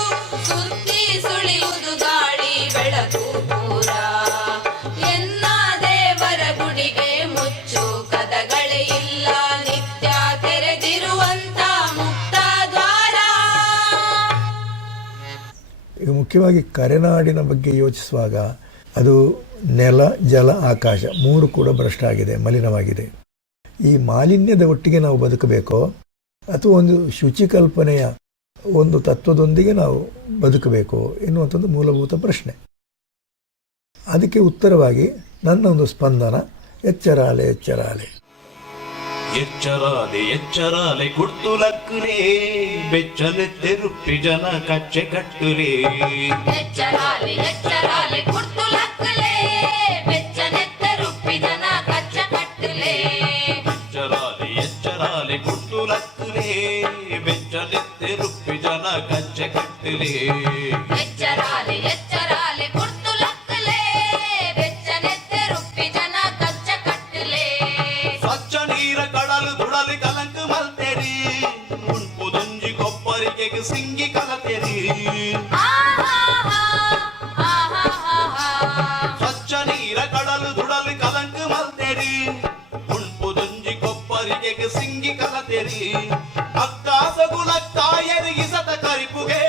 ಸುತ್ತಿ ಸುಳಿಯುವುದು ಗಾಳಿ ಬೆಳಕು ಪೂರ. ಎನ್ನ ದೇವರ ಗುಡಿಗೆ ಮುಚ್ಚು ಕದಗಳೇ ಇಲ್ಲ, ನಿತ್ಯ ತೆರೆದಿರುವಂತ ಮುಕ್ತ ದ್ವಾರ. ಈಗ ಮುಖ್ಯವಾಗಿ ಕರೆನಾಡಿನ ಬಗ್ಗೆ ಯೋಚಿಸುವಾಗ ಅದು ನೆಲ, ಜಲ, ಆಕಾಶ ಮೂರು ಕೂಡ ಭ್ರಷ್ಟ ಆಗಿದೆ, ಮಲಿನವಾಗಿದೆ. ಈ ಮಾಲಿನ್ಯದ ಒಟ್ಟಿಗೆ ನಾವು ಬದುಕಬೇಕೋ ಅಥವಾ ಒಂದು ಶುಚಿ ಕಲ್ಪನೆಯ ಒಂದು ತತ್ವದೊಂದಿಗೆ ನಾವು ಬದುಕಬೇಕು ಎನ್ನುವಂಥದ್ದು ಮೂಲಭೂತ ಪ್ರಶ್ನೆ. ಅದಕ್ಕೆ ಉತ್ತರವಾಗಿ ನನ್ನ ಒಂದು ಸ್ಪಂದನ ಎಚ್ಚರಾಲೆ ಎಚ್ಚರಾಲೆ. ಎಚ್ಚರಾಲೆ ಎಚ್ಚರಾಲೆ ಕುರ್ತುಲಕ್ಕುಲೇ, ಬೆಚ್ಚನೆತ್ತೆರುಪ್ಪಿ ಜನ ಕಚ್ಚೆ ಕಟ್ಟುಲೇ. ಎಚ್ಚರಾಲೆ ಎಚ್ಚರಾಲೆ ಕುರ್ತುಲಕ್ಕಲೆ, ಬೆಚ್ಚನೆತ್ತರುಪ್ಪಿ ಜನ ಕಚ್ಚ ಕಟ್ಟಲೆ. ಎಚ್ಚರಾಲೆ ಎಚ್ಚರಾಲೆ ಕುರ್ತುಲಕ್ಕುಲೇ, ಬೆಚ್ಚನೆತ್ತೆರುಪ್ಪಿ ಜನ ಕಚ್ಚೆ ಕಟ್ಟುಲೇ. ಎಚ್ಚರಾಲೆ ಎಚ್ಚರಾಲೆ ಕುರ್ತುಲಕ್ಕಲೆ, ಬೆಚ್ಚನೆತ್ತರುಪ್ಪಿ ಜನ ಕಚ್ಚ ಕಟ್ಟಲೆ. ಸ್ವಚ್ಛ ನೀರ ಕಡಲು ದುಡಲಿ ಕಲಂಕ ಮಲ್ತೆರಿ, ಉಣ್ಪು ದುಂಜಿ ಕೊಪ್ಪರಿಗೆಗೆ ಸಿಂಗಿ ಕಲತೆರಿ. ಸ್ವಚ್ಛ ನೀರ ಕಡಲು ದುಡಲಿ ಕಲಂಕ ಮಲ್ತೆರಿ, ಉಣ್ಪು ದುಂಜಿ ಕೊಪ್ಪರಿಗೆಗೆ ಸಿಂಗಿ ಕಲತೆರಿ. ಅಕ್ಕಾಸಗುಲಕ್ಕಾಯರಿಗಿಸತ ಕರಿಪುಗೆ,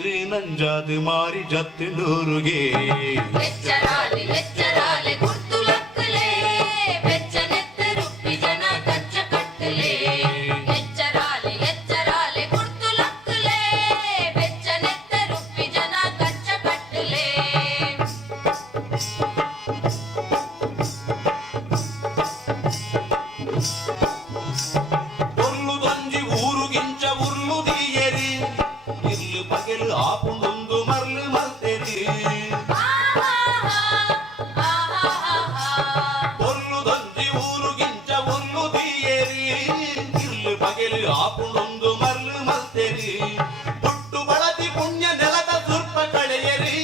நீரு நஞ்சாது மாறி ஜத்து நூறுகே ఎచ్చరాలి ఎచ్చరాలి గుర్తులక్కులే వెచ్చనెత్త రుప్పి జన కచ్చ కట్టులే ఎచ్చరాలి ఎచ్చరాలి గుర్తులక్కులే వెచ్చనెత్త రుప్పి జన కచ్చ కట్టులే ఒర్లు దంజి ఊరుగించ ఉర్లు దీయరి ఇల్లు పగలు ఆపుందు మర్లు మల్తెరి ఒర్లు దంజి ఊరుగించ ఉర్లు దీయరి ఇల్లు పగలు ఆపుందు మర్లు మల్తెరి పుట్టు బలది పుణ్య నెలత సుర్ప కಳೆಯರಿ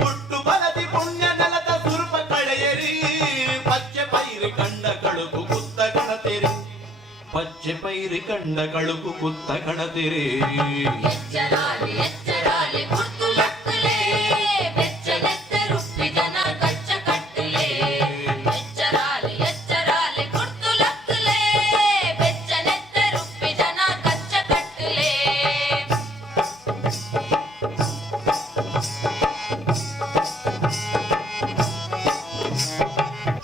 పుట్టు బలది పుణ్య నెలత సుర్ప కಳೆಯರಿ పచ్చ పైరు కండ కడుపు కుత్త కಣತೆರಿ పచ్చ పైరు కండ కడుపు కుత్త కಣತೆರಿ ఎచ్చరాలి ఎచ్చరాలి గుర్తులక్కులే వెచ్చనెత్త రుప్పి జన కచ్చ కట్టులే ఎచ్చరాలి ఎచ్చరాలి గుర్తులక్కులే వెచ్చనెత్త రుప్పి జన కచ్చ కట్టులే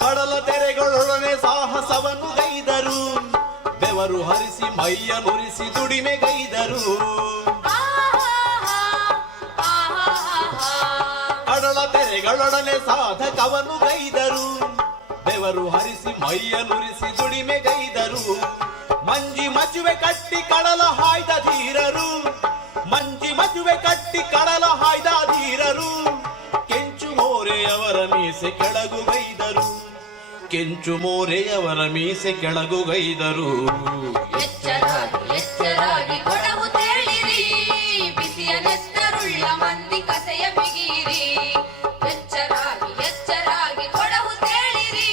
ಕಡಲ ತೆರೆಗಳೊಡನೆ ಸಾಹಸವನ್ನು ಗೈದರು ಬೆವರು ಹರಿಸಿ ಮೈಯ ನುರಿಸಿ ದುಡಿಮೆಗೈದರು ಕಡಲ ತೆರೆಗಳೊಡನೆ ಸಾಧಕವನ್ನು ಗೈದರು ಬೆವರು ಹರಿಸಿ ಮೈಯ ನುರಿಸಿ ದುಡಿಮೆಗೈದರು ಮಂಜಿ ಮಚುವೆ ಕಟ್ಟಿ ಕಡಲ ಹಾಯ್ದ ಧೀರರು ಮಂಜಿ ಮಚುವೆ ಕಟ್ಟಿ ಕಡಲ ಹಾಯ್ದ ಧೀರರು ಕೆಂಚು ಮೋರೆಯವರ ಮೀಸೆ ಕೆಳಗುಗೈದರು ಕೆಂಚು ಮೋರೆಯವರ ಮೀಸೆ ಕೆಳಗುಗೈದರು ಎಚ್ಚರಾಗಿ ಎಚ್ಚರಾಗಿ ಕೊಡವು ತೇಳಿರಿ ಬಿಸಿಯ ನೆತ್ತರುಳ್ಳ ಮಂದಿ ಕಥೆಯ ಬಿಗಿರಿ ಎಚ್ಚರಾಗಿ ಎಚ್ಚರಾಗಿ ಕೊಡವು ತೇಳಿರಿ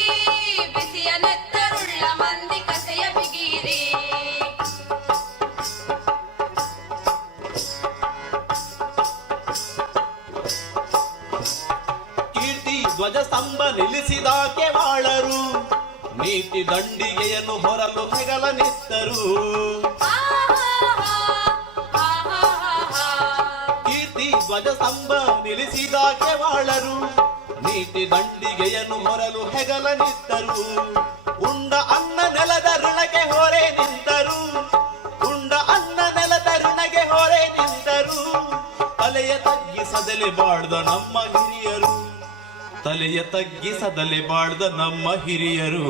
ಬಿಸಿಯ ನೆತ್ತರುಳ್ಳ ಮಂದಿ ಕಥೆಯ ಬಿಗಿರಿ ಕೀರ್ತಿ ಧ್ವಜ ಸ್ತಂಭ ನಿಲ್ಲಿಸಿದಾಕೆ ಬಾಳರು ನೀತಿ ದಂಡಿಗೆಯನ್ನು ಹೊರಲು ಹೆಗಲ ನಿತ್ತರು ಕೀರ್ತಿ ಧ್ವಜ ಸ್ತಂಭ ನಿಲ್ಲಿಸಿದಾಕೆ ಬಾಳರು ನೀತಿ ದಂಡಿಗೆಯನ್ನು ಹೊರಲು ಹೆಗಲ ನಿತ್ತರು ಉಂಡ ಅನ್ನ ನೆಲದ ಋಣಕ್ಕೆ ಹೊರೆ ನಿಂತರು ಉಂಡ ಅನ್ನ ನೆಲದ ಋಣಗೆ ಹೊರೆ ನಿಂತರು ತಲೆಯ ತಗ್ಗಿಸದಲೆ ಬಾಳ್ದ ನಮ್ಮ ಹಿರಿಯರು ತಲೆಯ ತಗ್ಗಿಸದಲೆ ಬಾಳ್ದ ನಮ್ಮ ಹಿರಿಯರು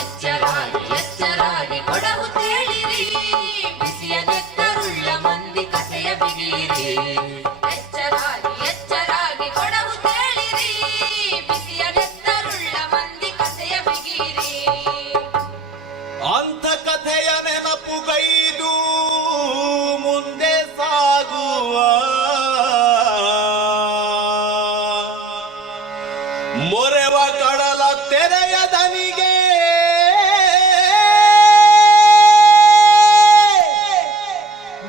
ಎಚ್ಚರಾಗಿ ಎಚ್ಚರಾಗಿ ಕೊಡವು ತೇಳಿರಿ ಬಿಸಿಯ ನೆತ್ತರುಳ್ಳ ಮಂದಿ ಕಥೆಯ ಬಿಗಿರಿ ಎಚ್ಚರಾಗಿ ಎಚ್ಚರಾಗಿ ಕೊಡವು ತೇಳಿರಿ ಬಿಸಿಯ ನೆತ್ತರುಳ್ಳ ಮಂದಿ ಕಥೆಯ ಬಿಗಿರಿ ಅಂಥ ಕಥೆಯ ನೆನಪುಗೈದು ಮುಂದೆ ಸಾಗುವ ಮೊರೆವ ಕಡಲ ತೆರೆಯ ದನಿಗೆ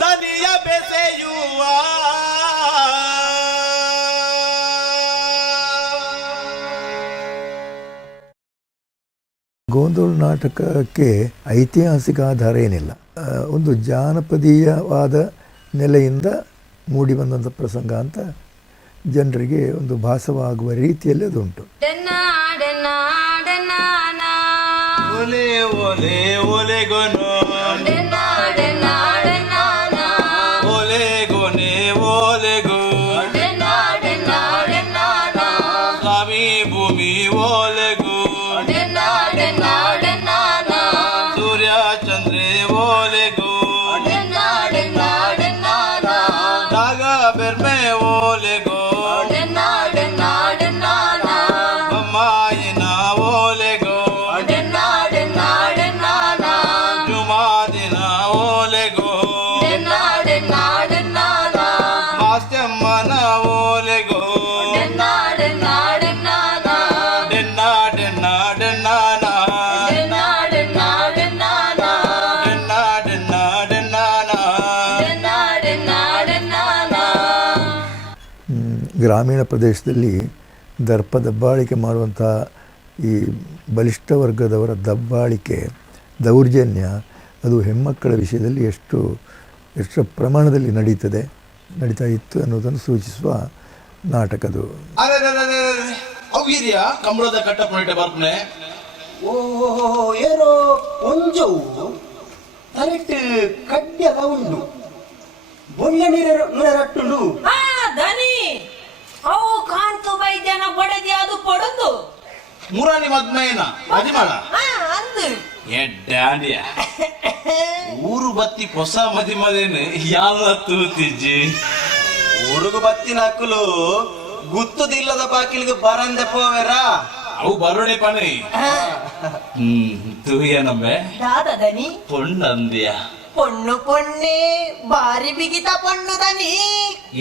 ದನಿಯ ಬೆಸೆಯುವ ಗೋಂದೋಳ ನಾಟಕಕ್ಕೆ ಐತಿಹಾಸಿಕ ಆಧಾರ ಏನಿಲ್ಲ. ಒಂದು ಜಾನಪದೀಯವಾದ ನೆಲೆಯಿಂದ ಮೂಡಿ ಬಂದಂಥ ಪ್ರಸಂಗ ಅಂತ ಜನರಿಗೆ ಒಂದು ಭಾಸವಾಗುವ ರೀತಿಯಲ್ಲಿ ಅದುಂಟು. ಒಲೆ ಒಲೆ ಒಲೆಗೊನು ಒಲೆಗೊನೆ ಒಲೆಗೋ ಸ್ವಾಮಿ ಭೂಮಿ ಒಲೆಗೋ ಸೂರ್ಯ ಚಂದ್ರೆ ಒಲೆಗೋ ನಾಗ ಬೆರ್ಮೆ ಒಲೆಗೋ ಅಮ್ಮಾಯಿನ ಒಲೆಗೋ ಜುಮಾದಿನ ಒಲೆಗೋ ಮಾಸ್ಯಮ್ಮನ ಒಲೆಗೋ ಡೆನ್ನ ಡೆನ್ನ ಡೆನ್ನಾನ ಗ್ರಾಮೀಣ ಪ್ರದೇಶದಲ್ಲಿ ದರ್ಪ ದಬ್ಬಾಳಿಕೆ ಮಾಡುವಂಥ ಈ ಬಲಿಷ್ಠ ವರ್ಗದವರ ದಬ್ಬಾಳಿಕೆ ದೌರ್ಜನ್ಯ ಅದು ಹೆಣ್ಮಕ್ಕಳ ವಿಷಯದಲ್ಲಿ ಎಷ್ಟು ಪ್ರಮಾಣದಲ್ಲಿ ನಡೀತದೆ. ನಡೀತಾ ಇತ್ತು ಅನ್ನೋದನ್ನು ಸೂಚಿಸುವ ನಾಟಕದು. ಅರೆ ಅವು ಇದೆಯಾ ಕಂಬಳದ ಕಟ್ಟಪ್ಪ ನೈಟ ಬರ್ಪನೆ ಓ ಏನೋ ಒಂಜು ಕರೆಕ್ಟ್ ಕಡ್ಡೆಲ್ಲ ಉಂಡು ಬೊಳ್ಳೆ ನೀರಟ್ಟುಂಡು. ಆ ದನಿ ಅವು ಕಾಣ್ತು ಬೈದ್ಯಾನ ಬಡದಿ ಅದು ಪಡುದು ಮುರಾನಿ ಮದ್ಮೇನ ಮದಿಮಾಳ ಅಂದು ಎಡ್ಡಾಂಡಿಯ ಊರು ಬತ್ತಿ ಹೊಸ ಮದಿಮದೇನು ಯಾಲ ತೂತಿಜ್ಜಿ ಹುಡುಗ ಬತ್ತಿನ ಹಕ್ಕಲು ಗುತ್ತುದಿಲ್ಲದ ಬಾಕಿಲಿಗೆ ಬರಂದೆ ಪೋವೆರಾ ಅವು ಬರೋಡೆ ಪನೆ ತೂಯನಮ್ಮೆ ದಾದ ದನಿ ಪೊಂಡಂದಿಯ ಪೊಣ್ಣು ಪೊಣ್ಣೆ ಬಾರಿ ಬಿಗಿತ ಪೊಣ್ಣು ದನಿ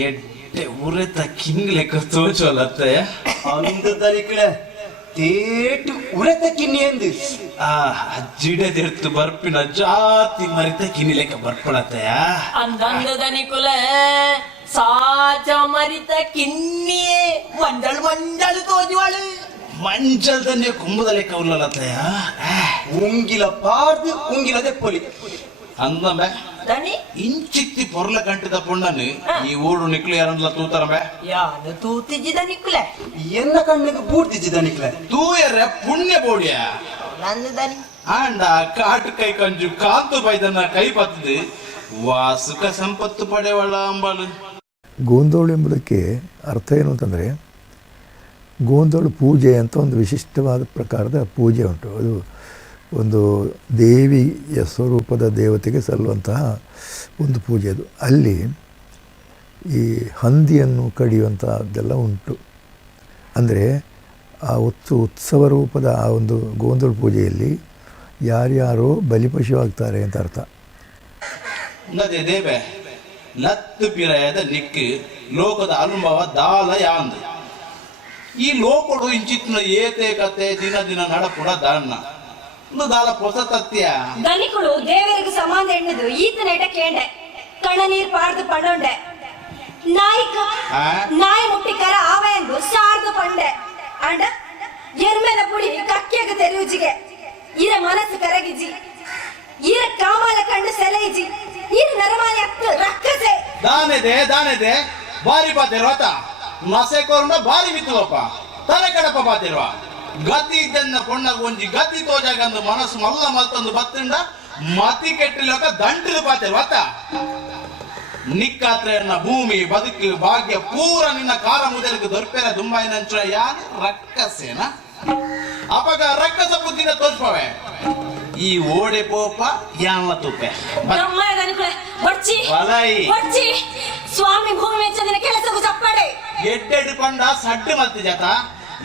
ಎಡ್ಡೆ ಉರೆತ ಕಿಂಗ್ ಲೆಕ್ಕ ತೋಚೋಲತ್ತೆ ಅಂದು ದರಿಕಡೆ ತೇಟು ಉರೆತ ಕಿನ್ನಿ ಎಂದು ಅಜ್ಜಿಡೆದಿರ್ತು ಬರ್ಪಿನ ಜಾತಿ ಮರಿತ ಕಿನಿ ಲೆಕ್ಕ ಬರ್ಪಳತ್ತಯ ಅಂದಂದು ದನಿ ಕುಲ ಸಾಜ ಮರಿತ ಕಿನ್ನಿಯೇ ಮಂಜಳು ಮಂಜಳು ತೋಜುವಳು ಮಂಜಲ್ದನ್ನೇ ಕುಂಭದ ಲೆಕ್ಕ ಉಳ್ಳಲತ್ತಯ ಉಂಗಿಲ ಪಾರ್ದು ಉಂಗಿಲ ದೆಪ್ಪೊಲಿ ಅಂದಮ್ಮೆ ದನಿ ಇಂಚಿತ್ತಿ ಪೊರ್ಲ ಗಂಟದ ಪೊಣ್ಣನು ಈ ಊರು ನಿಕ್ಲಿ ಯಾರನ್ಲ ತೂತಾರಮ್ಮೆ ಯಾನು ತೂತಿಜ್ಜಿ ದನಿ ಕುಲ ಎನ್ನ ಕಣ್ಣಿಗೆ ಬೂಡ್ದಿಜ್ಜಿದ ನಿಕ್ಲೆ ತೂಯರೆ ಪುಣ್ಯ ಬೋಡಿಯ ನಂದು ದನಿ ಆಂಡ ಕಾಟು ಕೈ ಕಂಜು ಕಾಂತು ಬೈದನ್ನ ಕೈ ಬತ್ತದು ವಾಸುಕ ಸಂಪತ್ತು ಪಡೆವಳ ಅಂಬಲು. ಗೋಂದೋಳು ಎಂಬುದಕ್ಕೆ ಅರ್ಥ ಏನು ಅಂತಂದರೆ, ಗೋಂದೋಳು ಪೂಜೆ ಅಂತ ಒಂದು ವಿಶಿಷ್ಟವಾದ ಪ್ರಕಾರದ ಪೂಜೆ ಉಂಟು. ಅದು ಒಂದು ದೇವಿಯ ಸ್ವರೂಪದ ದೇವತೆಗೆ ಸಲ್ಲುವಂತಹ ಒಂದು ಪೂಜೆ. ಅದು ಅಲ್ಲಿ ಈ ಹಂದಿಯನ್ನು ಕಡಿಯುವಂಥದ್ದೆಲ್ಲ ಉಂಟು. ಅಂದರೆ ಆ ಉತ್ಸವ ರೂಪದ ಆ ಒಂದು ಗೋಂದೋಳು ಪೂಜೆಯಲ್ಲಿ ಯಾರ್ಯಾರೋ ಬಲಿಪಶು ಆಗ್ತಾರೆ ಅಂತ ಅರ್ಥ. ನದೆ ದೇವೆ ಲತ್ತು ಪಿರಯದ ನಿಕ್ಕು ಲೋಕದ ಅನುಭವ ದಾಲ ಯಾಂದು ಈ ಲೋಕಡು ಇಂಚಿತ್ನ ಏತೆ ಕತೆ ದಿನ ದಿನ ನಡಪುಡ ದಾನ್ನ ಒಂದು ದಾಲ ಹೊಸ ತತ್ಯ ದನಿಕುಳು ದೇವರಿಗೆ ಸಮಾನ ಎಣ್ಣದು ಈತ ನೆಟ ಕೇಂಡೆ ಕಣ್ಣ ನೀರ್ ಪಾಡ್ದು ಪಣ್ಣೊಂಡೆ ನಾಯಿ ಮುಟ್ಟಿಕರ ಆವ ಎಂದು ಸಾರ್ದು ಪಂಡೆ ಅಂಡ ಎರ್ಮೆನ ಪುಡಿ ಕಕ್ಕೆಗ ತೆರೆಯುಜಿಗೆ ಈರ ಮನಸ್ಸು ಕರಗಿಜಿ ಈರ ಕಾಮಾಲ ಕಂಡು ಸೆಲೆಯಿಜಿ ಈರ ನರಮಾನಿ ಅಕ್ಕ ರಕ್ಕಸೆ ದಾನೆದೆ ಬಾರಿ ಪಾತಿರ್ವಾತ ಮಸೆ ಕೊರಂಡ ಬಾರಿ ಬಿತ್ತುವಪ್ಪ ತಲೆ ಕಡಪ ಪಾತಿರ್ವ ಗತಿ ಇದ್ದನ್ನ ಪೊಣ್ಣಗ ಒಂಜಿ ಗತಿ ತೋಜಾಗಂದು ಮನಸ್ಸು ಮಲ್ಲ ಮಲ್ತೊಂದು ಬತ್ತಿಂಡ ಮತಿ ಕೆಟ್ಟಿಲಕ ದಂಟಿದು ಪಾತಿರ್ವಾತ ನಿಕ್ಕಾತ್ರೆಯನ್ನ ಭೂಮಿ ಬದುಕು ಭಾಗ್ಯ ಪೂರ ನಿನ್ನ ಕಾಲ ಮುದಲಿಗೆ ದೊರ್ಪೆರ ದುಂಬಾಯಿನಂಚ ಯಾರು ರಕ್ಕಸೇನ ಅಪಗ ರಕ್ಕಸ ಬುದ್ಧಿನ ತೋರ್ಪವೆ ಈ ಓಡೆ ಪೋಪ ಯಾನ ತುಪ್ಪೆ ಬರ್ಚಿ ಸ್ವಾಮಿ ಭೂಮಿ ವೆಚ್ಚದಿನ ಕೆಲಸಕ್ಕೂ ಚಪ್ಪಡೆ ಎಡ್ಡೆಡು ಪಂಡ ಸಡ್ಡು ಮಲ್ತಿ ಜತ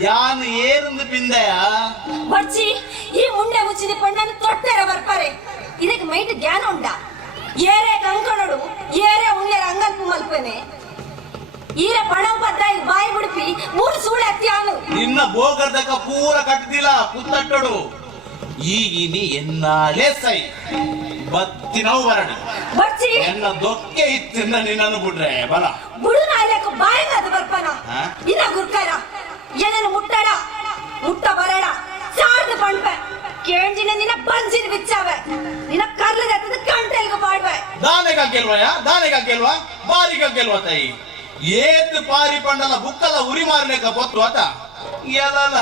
ಯಾನು ಏರುಂದು ಪಿಂದಯ ಬರ್ಚಿ ಈ ಮುಂಡೆ ಮುಚ್ಚಿದ ಪಣ್ಣನ್ನು ತೊಟ್ಟೆರ ಬರ್ಪಾರೆ ಇದಕ್ಕೆ ಮೈಟ್ ಜ್ಞಾನ ಉಂಡ ಏರೆ ಕಂಕಣಡು ಏರೆ ಉಣ್ಣೆರ ಅಂಗಲ್ಪು ಮಲ್ಪನೆ ಈರ ಪಣಂ ಪತ್ತಾಯಿ ಬಾಯಿ ಬಿಡಿಪಿ ಮೂರು ಸೂಳೆ ಹತ್ಯಾನು ನಿನ್ನ ಬೋಗರ್ದಕ ಪೂರ ಕಟ್ಟದಿಲ್ಲ ಪುತ್ತಟ್ಟಡು ಈಗಿನಿ ಎನ್ನಾಳೆ ಸೈ ಬತ್ತಿನವು ಬರಡು ಬರ್ಚಿ ಎನ್ನ ದೊಕ್ಕೆ ಇತ್ತಿಂದ ನಿನ್ನನ್ನು ಬಿಡ್ರೆ ಬಲ ಬುಡು ನಾಲ್ಕು ಬಾಯಿಗೆ ಅದು ಬರ್ಪನ ಇನ್ನ ಗುರ್ಕರ ಏನನ್ನು ಮುಟ್ಟಡ ಮುಟ್ಟ ಬರಡ ಸಾರ್ದು ಪಣ್ಪೆ ಕೇಂಜಿನ ನಿನ್ನ ಬಂಜಿನ ಬಿಚ್ಚಾವೆ ನಿನ್ನ ಕರ್ಲದ ಹತ್ತದ ಕಂಟೆಲ್ಗ ಪಾಡ್ವೆ ದಾನೆಗ ಗೆಲ್ವಾ ಬಾರಿಗ ಗೆಲ್ವಾ ತಾಯಿ ಏತ್ ಪಾರಿ ಪಂಡಲ ಬುಕ್ಕಲ ಉರಿ ಮಾರ್ಲೇಕ ಪೊತ್ತು ಆತ ಎಲಲ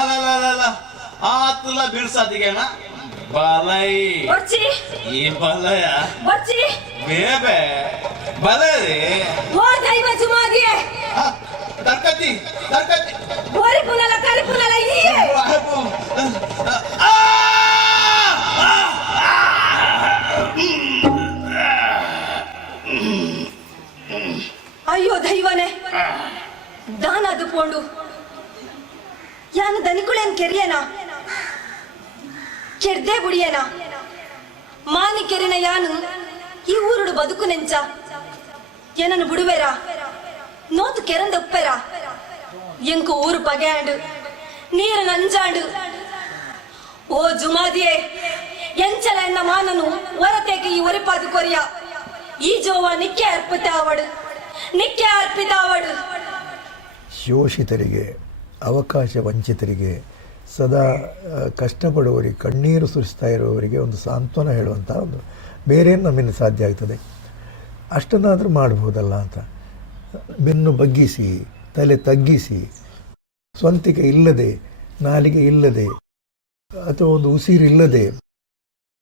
ಆತುಲ ಬಿಡ್ಸಾದಿಗೆನ ಬಲೈ ಬರ್ಚಿ ಈ ಬಲಯ ಬರ್ಚಿ ಬೇಬೆ ಬಲರಿ ಓ ದೈವ ಜುಮಾದಿಯೇ ತರ್ಕತಿ ಓರಿ ಪುನಲ ಕರಿ ಪುನಲ ಈ ಅಯ್ಯೋ ದೈವನೇ ದಾನದು ಪೋಂಡು ಯಾನು ದನಿಕುಳೇನ್ ಕೆರಿಯನ ಕೆರ್ದೆ ಬುಡಿಯನ ಮಾನಿ ಕೆರಿನ ಯಾನು ಈ ಊರುಡು ಬದುಕು ನೆಂಚ ಏನನ್ನು ಬಿಡುವೆರಾ ನೋತು ಕೆರಂದ ಉಪ್ಪೆರಾ ಎಂಕು ಊರು ಪಗೆಯಾಡು ನೀರು ನಂಜಾಡು ಓ ಜುಮಾದಿಯೇ ಎಂಚಲ ಎನ್ನ ಮಾನನು ಹೊರತೇಕೆ ಈ ಒರಿಪಾದು ಕೊರಿಯ ಈ ಜೋವ ನಿಕ್ಕೆ ಅರ್ಪಿತ ಅವಡು ಶೋಷಿತರಿಗೆ, ಅವಕಾಶ ವಂಚಿತರಿಗೆ, ಸದಾ ಕಷ್ಟಪಡುವವರಿಗೆ, ಕಣ್ಣೀರು ಸುರಿಸ್ತಾ ಇರುವವರಿಗೆ ಒಂದು ಸಾಂತ್ವನ ಹೇಳುವಂಥ ಒಂದು ಬೇರೇನು ನಮ್ಮಿಂದ ಸಾಧ್ಯ ಆಗ್ತದೆ, ಅಷ್ಟನ್ನಾದರೂ ಮಾಡ್ಬೋದಲ್ಲ ಅಂತ. ಬೆನ್ನು ಬಗ್ಗಿಸಿ ತಲೆ ತಗ್ಗಿಸಿ ಸ್ವಂತಿಕೆ ಇಲ್ಲದೆ ನಾಲಿಗೆ ಇಲ್ಲದೆ ಅಥವಾ ಒಂದು ಉಸಿರಿಲ್ಲದೆ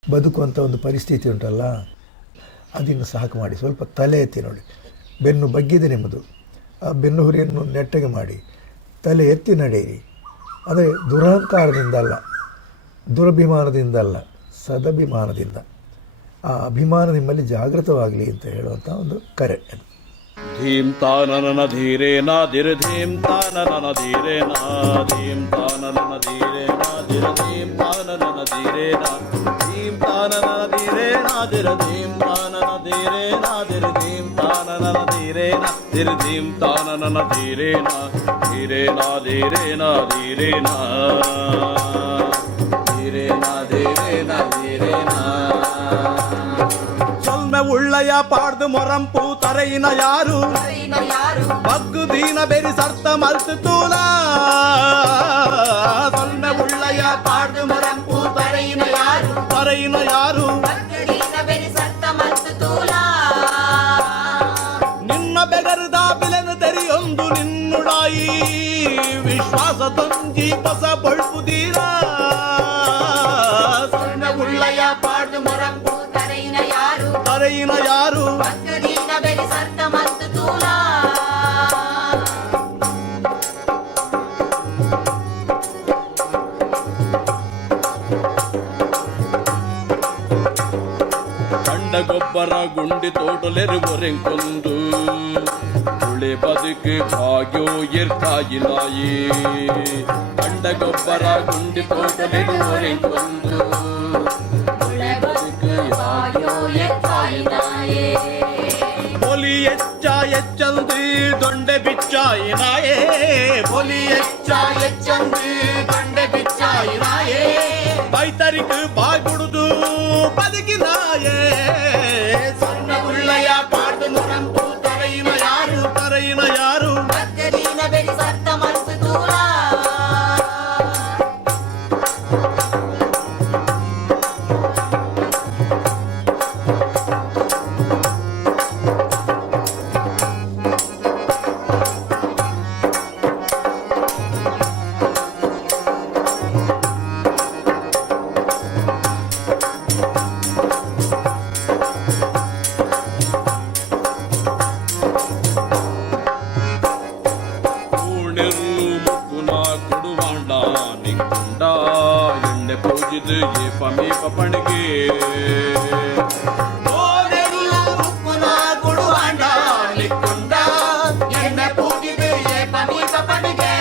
ಬದುಕುವಂಥ ಒಂದು ಪರಿಸ್ಥಿತಿ ಉಂಟಲ್ಲ, ಅದನ್ನು ಸಾಕು ಮಾಡಿ ಸ್ವಲ್ಪ ತಲೆ ಎತ್ತಿ ನೋಡಿ. ಬೆನ್ನು ಬಗ್ಗಿದೆ ನಿಮ್ಮದು, ಆ ಬೆನ್ನು ಹುರಿಯನ್ನು ನೆಟ್ಟಗೆ ಮಾಡಿ ತಲೆ ಎತ್ತಿ ನಡೆಯಿರಿ. ಅದೇ ದುರಹಂಕಾರದಿಂದ ಅಲ್ಲ, ದುರಭಿಮಾನದಿಂದ ಅಲ್ಲ, ಸದಭಿಮಾನದಿಂದ. ಆ ಅಭಿಮಾನ ನಿಮ್ಮಲ್ಲಿ ಜಾಗೃತವಾಗಲಿ ಅಂತ ಹೇಳುವಂಥ ಒಂದು ಕರೆ ಅದು. ಧೀಂ ತಾನನ ಧೀರೇನ ಧಿರ ಧೀಂ ತಾನನ ಧೀರೇನ ಧೀಂ ತಾನನ ಧೀರೇನ ಧಿರ ಧೀಂ ತಾನನ ಧೀರೇನ ಧೀಂ ತಾನನ ಧೀರೇನ ಧಿರ ಧೀಂ ತಾನನ ಧೀರೇನ ಧಿರ ಧೀಂ ತಾನನ ಧೀರೇನ ಧಿರ ಧೀಂ ತಾನನ ಧೀರೇನ ಧೀರೇನ ಧೀರೇನ ಧೀರೇನ ಧೀರೇನ ಧೀರೇನ ಧೀರೇನ சொல்ம உள்ளய பாடு மொரம்பு தரையின யாரு பக்கு தீன பெரி சர்த்த மல்த்து தூளா சொல்ம உள்ளய பாடு மொரம்பு தரையின யாரு ನಿನ್ನ ಬೆಗರ್ದ ಬಿಲೆನು ತೆರಿಯೊಂದು ನಿನ್ನುಡಾಯಿ ವಿಶ್ವಾಸ ತೊಂಜಿ ಹೊಸ ಬಳ್ಪುದೀರ ಸಣ್ಣ ಉಳ್ಳಯ ಪಾಡು ಮೊರಂಪು ತರೆಯಿನ ಯಾರು ಕಂಡ ಗೊಬ್ಬರ ಗುಂಡಿ ತೋಟಲೆರುವರೆಂಕೊಂದು ಉಳೆ ಬದುಕು ಭಾಗ್ಯೋ ಎರ್ಕಾಯಿನಾಯಿ ಕಂಡ ಗೊಬ್ಬರ ಗುಂಡಿ ತೋಟಲೆರುವರೆಂಕೊಂದು ಉಳೆ ಬದುಕು ಭಾಗ್ಯೋ ಎರ್ಕಾಯಿನಾಯೇ ಪೊಲಿ ಎಚ್ಚ ಎಚ್ಚಂದು ದೊಂಡೆ ಬಿಚ್ಚಾಯಿನಾಯೇ ಪೊಲಿ ಎಚ್ಚ ಎಚ್ಚಂದು ದೊಂಡೆ ಬಿಚ್ಚಾಯಿನಾಯೇ ಬೈತರಿಕು ಬಾಗುಡುದು ಬದುಕಿನಾಯೇ ಸಣ್ಣ ಉಳ್ಳಯ ಪಾಡು ಮುರಂಪು ತರೆಯಿನ ಯಾರು ಪೂಜಿದು ಏ ಪಮೀಪ ಪಣಿಗೆ ಕೊಡುವಾಂಡ ನಿಕ್ಕೊಂಡ ಎಣ್ಣೆ ಪೂಜಿದು ಏ ಪಮೀಪ ಪಣಿಗೆ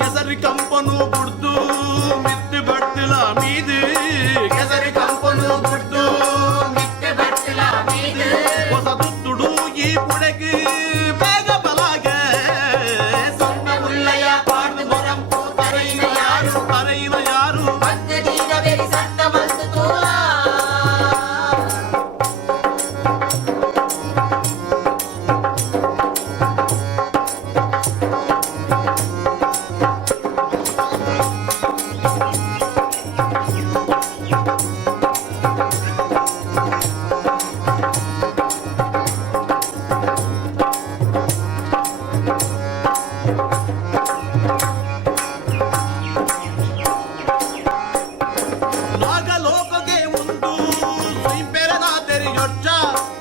ಕೆಸರಿ ಕಂಪನು ಬುಡ್ದು ಮಿತ್ತಿ ಬಟ್ಟಿಲ ಮೀದು ಕೆಸರಿ ಕಂಪನು ಬುಡ್ದು ಮಿತ್ತಿ ಬಟ್ಟಿಲ ಮೀದು ಹೊಸ ತುತ್ತುಡು ಈ ಪುಡಗೆ ಬೇಗ ಬಲಾಗೆ ಸಣ್ಣ ಉಳ್ಳಯ ಪಾಡು ಮೊರಂಪು ತರೆಯಿನ ಯಾರು நாகலோகே உண்டு பெறனா தெரிஞ்ச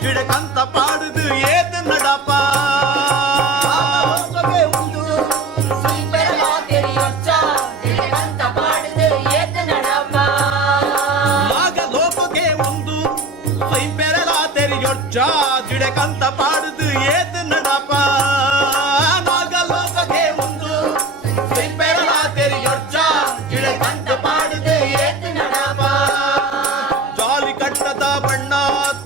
கிடக்கந்த பாடுது ஏது நடப்பா உண்டு பெறனா தெரிஞ்ச கிடக்கந்த பாடுது ஏது நடப்பா நாகலோகே உண்டு பெறனா தெரிஞ்ச கிடக்கந்த பாடுது ஏது நடப்பா நாகலோகே உண்டு பெறனா தெரிஞ்ச கிடக்கந்த பாடுது ஏது நடப்பಾ ಜಾಲಿ ಕಟ್ಟದ ಬಣ್ಣ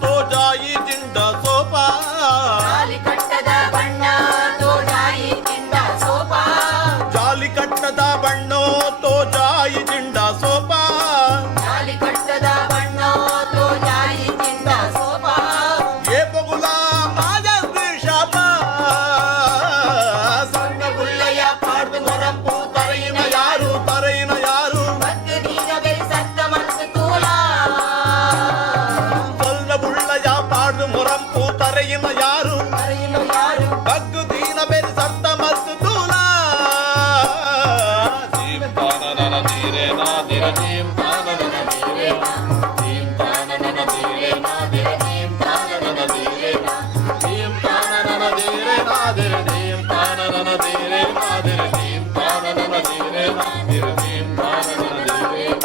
ತೋಜಾಯಿ ದಿಂಡ ಸೋಪಾ ಜಾಲಿ ಕಟ್ಟದ ಬಣ್ಣ ತೋಜಾಯಿ ದಿಂಡ ಸೋಪಾ ಜಾಲಿ ಕಟ್ಟದ ಬಣ್ಣ ತೋಜಾಯಿ ದಿಂಡ ಸೋಪಾ ಜಾಲಿ ಕಟ್ಟದ ಬಣ್ಣ ತೋಜಾಯಿ ದಿಂಡ ಸೋಪಾ ಏ ಬಗುಲ ಮಾಜ ದೇಶ ಬಗ್ಗು ದೀನ ಬೆರಿ ಸತ್ತ ಮತ್ತು ತೂಲ ಧೀಂ ತಾನನ ಧೀರೆ ನಾದಿರ ಧೀಂ ತಾನನ ಧೀರೆ ಧೀಂ ತಾನನ ಧೀರೆ ನಾದಿರ ಧೀಂ ತಾನನ ಧೀರೆ ಧೀಂ ತಾನನ ಧೀರೆ ನಾದಿರ ಧೀಂ ತಾನನ ಧೀರೆ ನಾದಿರ ಧೀಂ ತಾನನ ಧೀರೆ ನಾದಿರ ಧೀಂ ತಾನನ ಧೀರೆ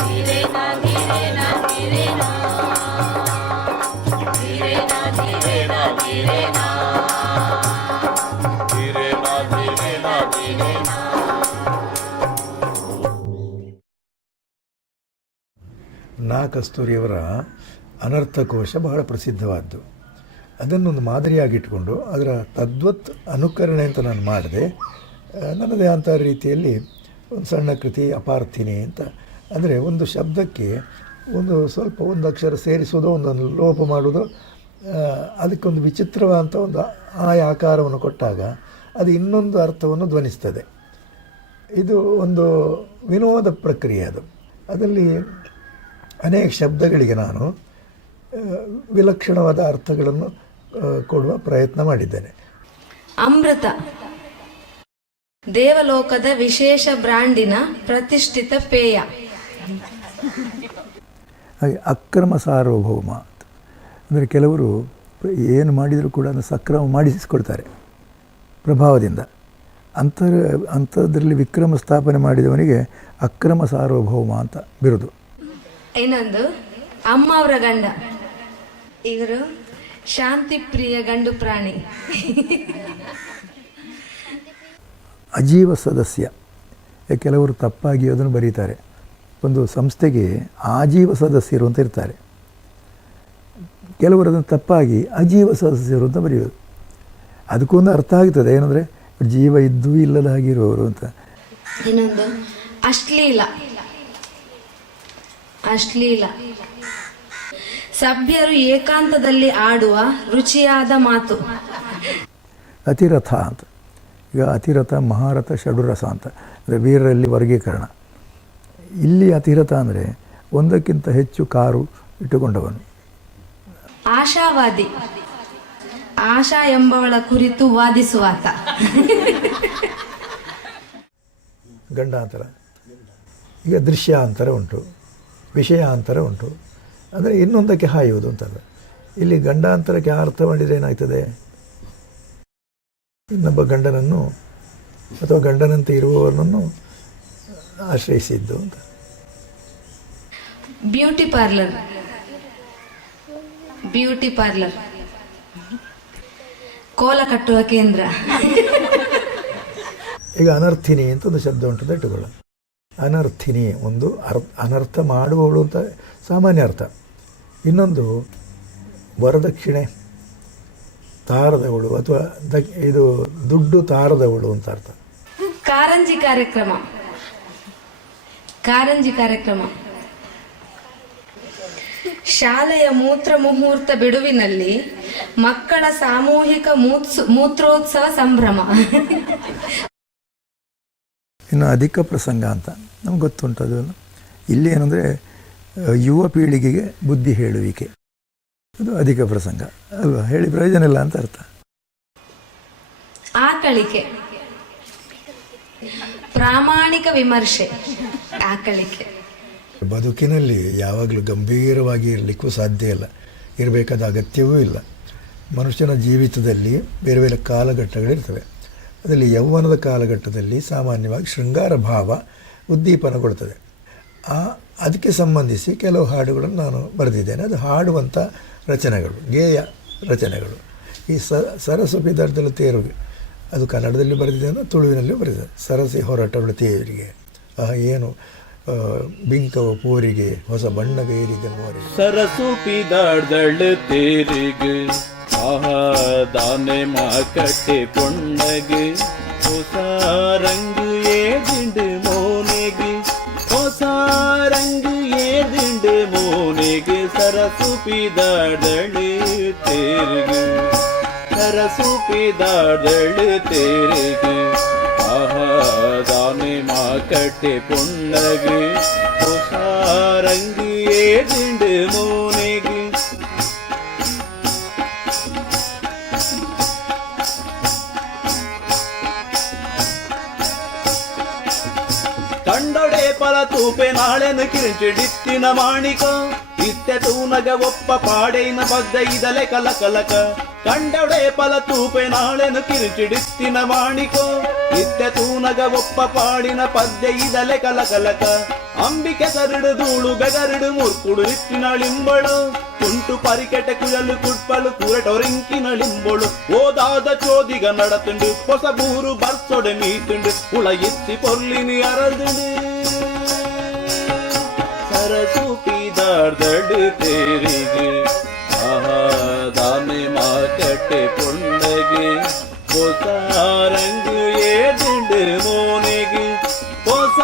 ಧೀರೆ ನಾ ಧೀರೆ ನಾ ಧೀರೆ ನಾ ಧೀರೆ ನಾ ಧೀರೆ ನಾ ಧೀರೆ ನಾ ಧೀರೆ ನಾ ಧೀರೆ ನಾ ಧೀರೆ ನಾ. ನಾ ಕಸ್ತೂರಿಯವರ ಅನರ್ಥಕೋಶ ಬಹಳ ಪ್ರಸಿದ್ಧವಾದ್ದು. ಅದನ್ನೊಂದು ಮಾದರಿಯಾಗಿಟ್ಕೊಂಡು ಅದರ ತದ್ವತ್ ಅನುಕರಣೆ ಅಂತ ನಾನು ಮಾಡಿದೆ. ನನ್ನದೇ ಅಂಥ ರೀತಿಯಲ್ಲಿ ಒಂದು ಸಣ್ಣ ಕೃತಿ ಅಪಾರ್ಥಿನಿ ಅಂತ. ಅಂದರೆ ಒಂದು ಶಬ್ದಕ್ಕೆ ಸ್ವಲ್ಪ ಒಂದು ಅಕ್ಷರ ಸೇರಿಸೋದು, ಒಂದೊಂದು ಲೋಪ ಮಾಡೋದು, ಅದಕ್ಕೊಂದು ವಿಚಿತ್ರವಾದಂಥ ಒಂದು ಆಕಾರವನ್ನು ಕೊಟ್ಟಾಗ ಅದು ಇನ್ನೊಂದು ಅರ್ಥವನ್ನು ಧ್ವನಿಸ್ತದೆ. ಇದು ಒಂದು ವಿನೋದ ಪ್ರಕ್ರಿಯೆ. ಅದರಲ್ಲಿ ಅನೇಕ ಶಬ್ದಗಳಿಗೆ ನಾನು ವಿಲಕ್ಷಣವಾದ ಅರ್ಥಗಳನ್ನು ಕೊಡುವ ಪ್ರಯತ್ನ ಮಾಡಿದ್ದೇನೆ. ಅಮೃತ ದೇವಲೋಕದ ವಿಶೇಷ ಬ್ರಾಂಡಿನ ಪ್ರತಿಷ್ಠಿತ ಪೇಯ. ಹಾಗೆ ಅಕ್ರಮ ಸಾರ್ವಭೌಮ ಅಂತ ಅಂದರೆ ಕೆಲವರು ಏನು ಮಾಡಿದರೂ ಕೂಡ ಅದನ್ನು ಸಕ್ರಮ ಮಾಡಿಸಿಕೊಳ್ತಾರೆ ಪ್ರಭಾವದಿಂದ. ಅಂಥದ್ರಲ್ಲಿ ವಿಕ್ರಮ ಸ್ಥಾಪನೆ ಮಾಡಿದವನಿಗೆ ಅಕ್ರಮ ಸಾರ್ವಭೌಮ ಅಂತ ಬಿರುದು. ಇನ್ನೊಂದು ಅಮ್ಮ ಅವರ ಗಂಡ, ಇವರು ಶಾಂತಿ ಪ್ರಿಯ ಗಂಡು ಪ್ರಾಣಿ. ಅಜೀವ ಸದಸ್ಯ, ಕೆಲವರು ತಪ್ಪಾಗಿ ಅದನ್ನು ಬರೀತಾರೆ. ಒಂದು ಸಂಸ್ಥೆಗೆ ಆಜೀವ ಸದಸ್ಯರು ಅಂತ ಇರ್ತಾರೆ, ಕೆಲವರು ಅದನ್ನು ತಪ್ಪಾಗಿ ಅಜೀವ ಸದಸ್ಯರು ಅಂತ ಬರೆಯೋದು. ಅದಕ್ಕೊಂದು ಅರ್ಥ ಆಗ್ತದೆ, ಏನಂದರೆ ಜೀವ ಇದ್ದೂ ಇಲ್ಲದ ಹಾಗಿರುವವರು ಅಂತ. ಇನ್ನೊಂದು ಅಶ್ಲೀಲ. ಅಶ್ಲೀಲ ಸಭ್ಯರು ಏಕಾಂತದಲ್ಲಿ ಆಡುವ ರುಚಿಯಾದ ಮಾತು. ಅತಿರಥ ಅಂತ. ಈಗ ಅತಿರಥ, ಮಹಾರಥ, ಷಡುರಸ ಅಂತ ಅಂದರೆ ವೀರರಲ್ಲಿ ವರ್ಗೀಕರಣ. ಇಲ್ಲಿ ಅತಿರಥ ಅಂದರೆ ಒಂದಕ್ಕಿಂತ ಹೆಚ್ಚು ಕಾರು ಇಟ್ಟುಕೊಂಡವನು. ಆಶಾವಾದಿ, ಆಶಾ ಎಂಬವಳ ಕುರಿತು ವಾದಿಸುವಾತ. ಗಂಡಾಂತರ. ಈಗ ದೃಶ್ಯಾಂತರ ಉಂಟು, ವಿಷಯಾಂತರ ಉಂಟು. ಅಂದರೆ ಇನ್ನೊಂದಕ್ಕೆ ಹಾಯುವುದು ಅಂತಲ್ಲ. ಇಲ್ಲಿ ಗಂಡಾಂತರಕ್ಕೆ ಅರ್ಥ ಮಾಡಿದರೆ ಏನಾಗ್ತದೆ, ಇನ್ನೊಬ್ಬ ಗಂಡನನ್ನು ಅಥವಾ ಗಂಡನಂತೆ ಇರುವವರನ್ನು ಆಶ್ರಯಿಸಿದ್ದು ಅಂತ. Beauty parlour. ಬ್ಯೂಟಿ ಪಾರ್ಲರ್ ಕೋಲ ಕಟ್ಟುವ ಕೇಂದ್ರ. ಈಗ ಅನರ್ಥಿನಿ ಅಂತ ಒಂದು ಶಬ್ದ ಉಂಟು ಇಟ್ಟುಕೊಳ್ಳ. ಅನರ್ಥಿನಿ ಒಂದು ಅನರ್ಥ ಮಾಡುವವಳು ಅಂತ ಸಾಮಾನ್ಯ ಅರ್ಥ. ಇನ್ನೊಂದು ವರದಕ್ಷಿಣೆ ತಾರದವಳು ಅಥವಾ ಇದು ದುಡ್ಡು ತಾರದವಳು ಅಂತ ಅರ್ಥ. ಕಾರಂಜಿ ಕಾರ್ಯಕ್ರಮ. ಕಾರಂಜಿ ಕಾರ್ಯಕ್ರಮ ಶಾಲೆಯ ಮೂತ್ರ ಮುಹೂರ್ತ ಬಿಡುವಿನಲ್ಲಿ ಮಕ್ಕಳ ಸಾಮೂಹಿಕ ಮೂತ್ರೋತ್ಸವ ಸಂಭ್ರಮ. ಇನ್ನು ಅಧಿಕ ಪ್ರಸಂಗ ಅಂತ ನಮ್ಗೆ ಗೊತ್ತುಂಟದು. ಇಲ್ಲಿ ಏನಂದರೆ ಯುವ ಪೀಳಿಗೆಗೆ ಬುದ್ಧಿ ಹೇಳುವಿಕೆ, ಅದು ಅಧಿಕ ಪ್ರಸಂಗ ಅಲ್ವಾ, ಹೇಳಿ ಪ್ರಯೋಜನ ಇಲ್ಲ ಅಂತ ಅರ್ಥ. ಆಕಳಿಕೆ, ಪ್ರಾಮಾಣಿಕ ವಿಮರ್ಶೆ. ಆಕಳಿಕೆ ಬದುಕಿನಲ್ಲಿ ಯಾವಾಗಲೂ ಗಂಭೀರವಾಗಿ ಇರಲಿಕ್ಕೂ ಸಾಧ್ಯ ಇಲ್ಲ, ಇರಬೇಕಾದ ಅಗತ್ಯವೂ ಇಲ್ಲ. ಮನುಷ್ಯನ ಜೀವಿತದಲ್ಲಿ ಬೇರೆ ಬೇರೆ ಕಾಲಘಟ್ಟಗಳಿರ್ತವೆ. ಅದರಲ್ಲಿ ಯೌವನದ ಕಾಲಘಟ್ಟದಲ್ಲಿ ಸಾಮಾನ್ಯವಾಗಿ ಶೃಂಗಾರ ಭಾವ ಉದ್ದೀಪನಗೊಳ್ತದೆ. ಅದಕ್ಕೆ ಸಂಬಂಧಿಸಿ ಕೆಲವು ಹಾಡುಗಳನ್ನು ನಾನು ಬರೆದಿದ್ದೇನೆ. ಅದು ಹಾಡುವಂಥ ರಚನೆಗಳು, ಗೇಯ ರಚನೆಗಳು. ಈ ಸರಸು ದರ್ದಲ ತೇರುಗೆ ಅದು ಕನ್ನಡದಲ್ಲಿ ಬರೆದಿದ್ದೇನೆ, ತುಳುವಿನಲ್ಲಿ ಬರೆದಿದ್ದೇನೆ. ಸರಸಿ ಹೊರಟವಳು ತೇರಿಗೆ ಏನು ಬಿಂಕವ ಪೋರಿಗೆ ಹೊಸ ಬಣ್ಣವೇರಿದೆ ಮೋರಿಗೆ. ಸರಸು ಪಿದಾಡ್ದಳು ತೇರಿಗೆ ದಾನೆ ಮಾಕಟ್ಟೆ ಪೊಣ್ಣಗೆ ಹೊಸ ರಂಗು ಏದಿಂಡು ಮೋನೆಗೆ ಹೊಸ ರಂಗು ಏದಿಂಡು ಮೋನೆಗೆ ಸರಸು ಪಿದಾಡ್ದಳು ತೇರಿಗೆ ಸರಸು ಪಿದಾಡ್ದಳು ತೇರಿಗೆ ದಾನೆ ಮಾಕಟ್ಟೆ ಪೊಣ್ಣಗೆ ಹೊಸ ರಂಗು ಏದಿಂಡು ಮೋನೆಗೆ ಪಲ ತೂಪೆ ನಾಳೆನು ಕಿರುಚಿಡಿತ್ತಿನ ಮಾಣಿಕ ಇತ್ತೆ ತೂನಗ ಒಪ್ಪ ಪಾಡೇನ ಬದ್ದ ಇದಲೆ ಕಲಕಲಕ ಕಂಡೊಡೆ ಪಲ ತೂಪೆ ನಾಳೆನು ಕಿರುಚಿಡಿತ್ತಿನ ಮಾಣಿಕ ಇತ್ತೆ ತೂನಗ ಒಪ್ಪ ಪಾಡಿನ ಪದ್ಯ ಇದಲೆ ಕಲಕಲಕ ಅಂಬಿಕೆ ಸರಡು ಧೂಳು ಬೆಗರಡು ಮುರ್ಕುಡು ಇಟ್ಟಿನಳಿಂಬಳು ತುಂಟು ಪರಿಕೆಟೆ ಕುಯಲು ಕುಟ್ಪಳು ಕೂರಟೊರಿಂಕಿನಳಿಂಬಳು ಓದಾದ ಚೋದಿಗ ನಡತುಂಡು ಹೊಸ ಬೂರು ಬರ್ಸೊಡೆ ಮೀತುಂಡು ಉಳ ಎತ್ತಿ ಪೊರ್ಲಿನಿ ಅರದುಂಡು ಸರಸೂಪಿದಾರ್ದಡು ತೇರಿಗೆ ಆಹಾ ದಾನೆ ಮಾಕಟ್ಟೆ ಪೊಂಡಗೆ ಹೊಸ ರಂಗು ಏದುಂಡು ಮೋನಿಗೆ ಹೊಸ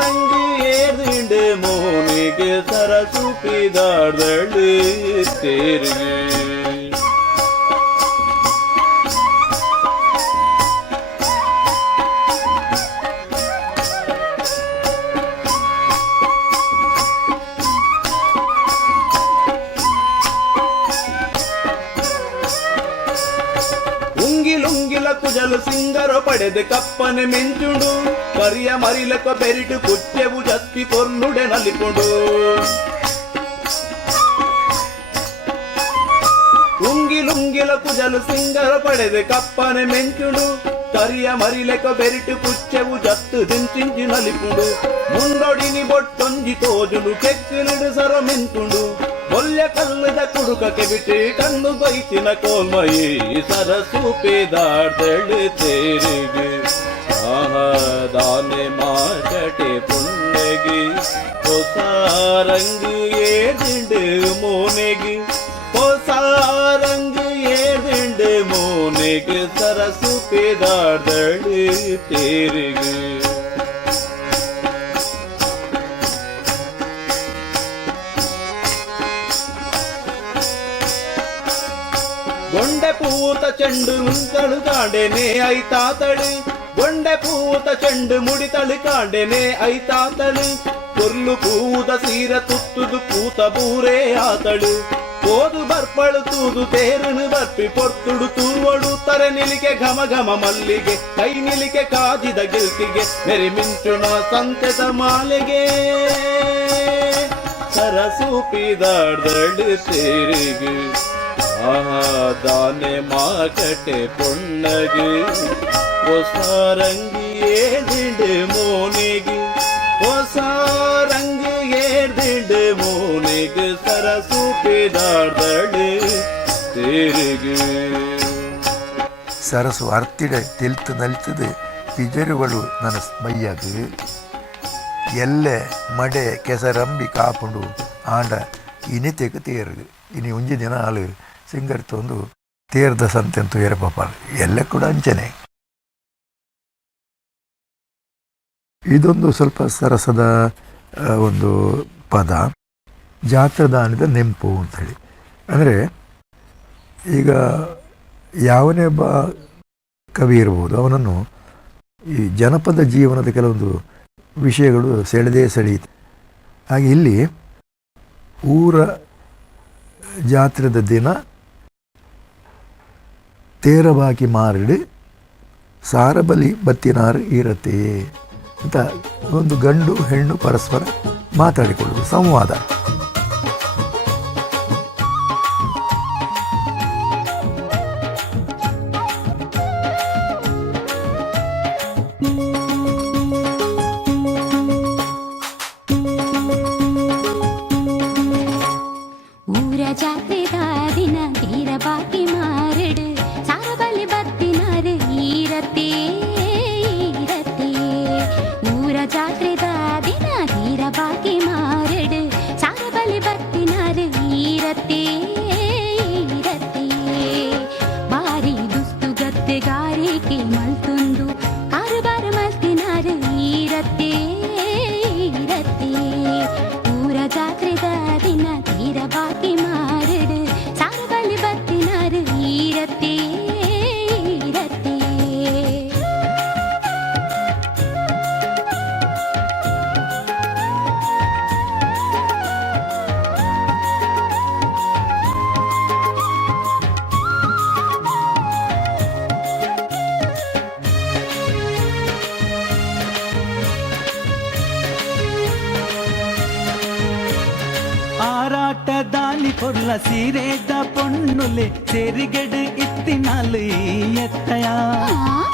ರಂಗು ಏದುಂಡು ಮೋನಿಗೆ ಸರಸೂಪಿದಾರ್ದಡು ತೇರಿಗೆ ಉಂಗಿಲುಂಗಿಲ ಕುಜಲು ಸಿಂಗರ ಪಡೆದು ಕಪ್ಪನೆ ಮೆಂಚುಂಡು ಕರಿಯ ಮರಿಲಕ ಬೆರಿಟು ಕುಚ್ಚೆವು ಜತ್ತಿ ಕೊರ್ನುಡೆ ನಲಿಕೊಂಡು ಉಂಗಿಲುಂಗಿಲ ಕುಜಲು ಸಿಂಗರ ಪಡೆದು ಕಪ್ಪನೆ ಮೆಂಚುಂಡು ಕರಿಯ ಮರಿಲೆಕ ಬೆರಿಟು ಕುಚ್ಚೆವು ಜತ್ತು ದಿಂಚಿಂಚಿ ನಲಿಪುಂಡು ಮುಂದೊಡಿನಿ ಬೊಟ್ಟೊಂಜಿ ತೋಜುಡು ಕೆಕ್ಕಿನಿಡು ಸರ ಮೆಂಚುಂಡು ಕೊಲ್ಯ ಕಲ್ಲದ ಕುಡುಕಕ್ಕೆ ಬಿಟ್ಟು ಕಣ್ಣು ಬೈತಿನ ಕೋಲ್ಮಯಿ ಸರಸೂಪಿದಾರ್ದಳು ತೇರಿಗೆ ಆಹಾ ದಾನೆ ಮಾಕಟೆ ಪುಣ್ಣಗೆ ಹೊಸ ರಂಗು ಏದಿಂಡು ಮೋನೆಗೆ ಹೊಸ ರಂಗು ಏದಿಂಡು ಮೋನೆಗೆ ಸರಸೂಪಿದಾರ್ದಳು ತೇರಿಗೆ ಗೊಂಡೆ ಪೂತ ಚೆಂಡು ಮುಂತಳು ಕಾಂಡೆನೆ ಐತಾತಳು ಗೊಂಡೆ ಪೂತ ಚೆಂಡು ಮುಡಿತಳು ಕಾಂಡೆನೆ ಐತಾತಳು ಕೊರ್ಲು ಕೂದ ಸೀರ ತುತ್ತುದು ಕೂತ ಬೂರೇ ಆತಳು ಓದು ಬರ್ಪಳು ತೂದು ತೇರನು ಬರ್ಪಿ ಪೊರ್ತುಡು ತೂವಡು ತರೆ ನಿಲಿಕೆ ಘಮ ಘಮ ಮಲ್ಲಿಗೆ ಕೈ ನಿಲಿಕೆ ಕಾದಿದ ಗಿಲ್ಕಿಗೆ ನೆರೆ ಮಿಂಚುಣ ಸಂತೆದ ಮಾಲೆಗೆ ಸರಸೂಪಿದಾರ್ದಳು ತೇರಿಗೆ ಆಹಾ ದಾನೆ ಮಾಕಟೆ ಪೊಣ್ಣಗೆ ಹೊಸ ರಂಗು ಏರ್ದಿಂಡು ಮೋನಿಗೆ ಹೊಸ ರಂಗು ಏರ್ದಿಂಡು ಮೋನಿಗೆ ಸರಸೂಪಿದಾರ್ದಳು ತೇರಿಗೆ ಸರಸು ಅರ್ತಿಡ ತೆಲ್ತು ನಲಿತದು ಪಿಜರುಗಳು ನನ್ನ ಮೈಯಾಗ ಎಲ್ಲೆ ಮಡೆ ಕೆಸರಂಬಿ ಕಾಪುಂಡು ಆಂಡ ಇನಿತೆಗೆ ತೇರು ಇನಿ ಒಂಜಿ ದಿನ ಆಳು ಸಿಂಗರ್ ತಂದು ತೇರ್ದ ಸಂತೆ ಅಂತೂ ಏರಪ್ಪ ಎಲ್ಲ ಕೂಡ ಅಂಚನೆ. ಇದೊಂದು ಸ್ವಲ್ಪ ಸರಸದ ಒಂದು ಪದ, ಜಾತ್ರದಾನದ ನೆಂಪು ಅಂಥೇಳಿ. ಅಂದರೆ ಈಗ ಯಾವನೇ ಒಬ್ಬ ಕವಿ ಇರ್ಬೋದು, ಅವನನ್ನು ಈ ಜನಪದ ಜೀವನದ ಕೆಲವೊಂದು ವಿಷಯಗಳು ಸೆಳೆದೇ ಸೆಳೆಯುತ್ತೆ. ಹಾಗೆ ಇಲ್ಲಿ ಊರ ಜಾತ್ರೆದ ದಿನ ತೇರಬಾಕಿ ಮಾರಿಡು ಸಾರಬಲಿ ಬತ್ತಿನಾರು ಇರತ್ತೆ ಅಂತ ಒಂದು ಗಂಡು ಹೆಣ್ಣು ಪರಸ್ಪರ ಮಾತಾಡಿಕೊಳ್ಳುವುದು, ಸಂವಾದ. ಜಾತ್ರೆದ ದಿನ ತೀರ ಬಾಕಿ ಮಾರಡು పొర్ల సీరేద పొన్నులే చెరిగెడు ఇత్తినాలు ఎత్తయా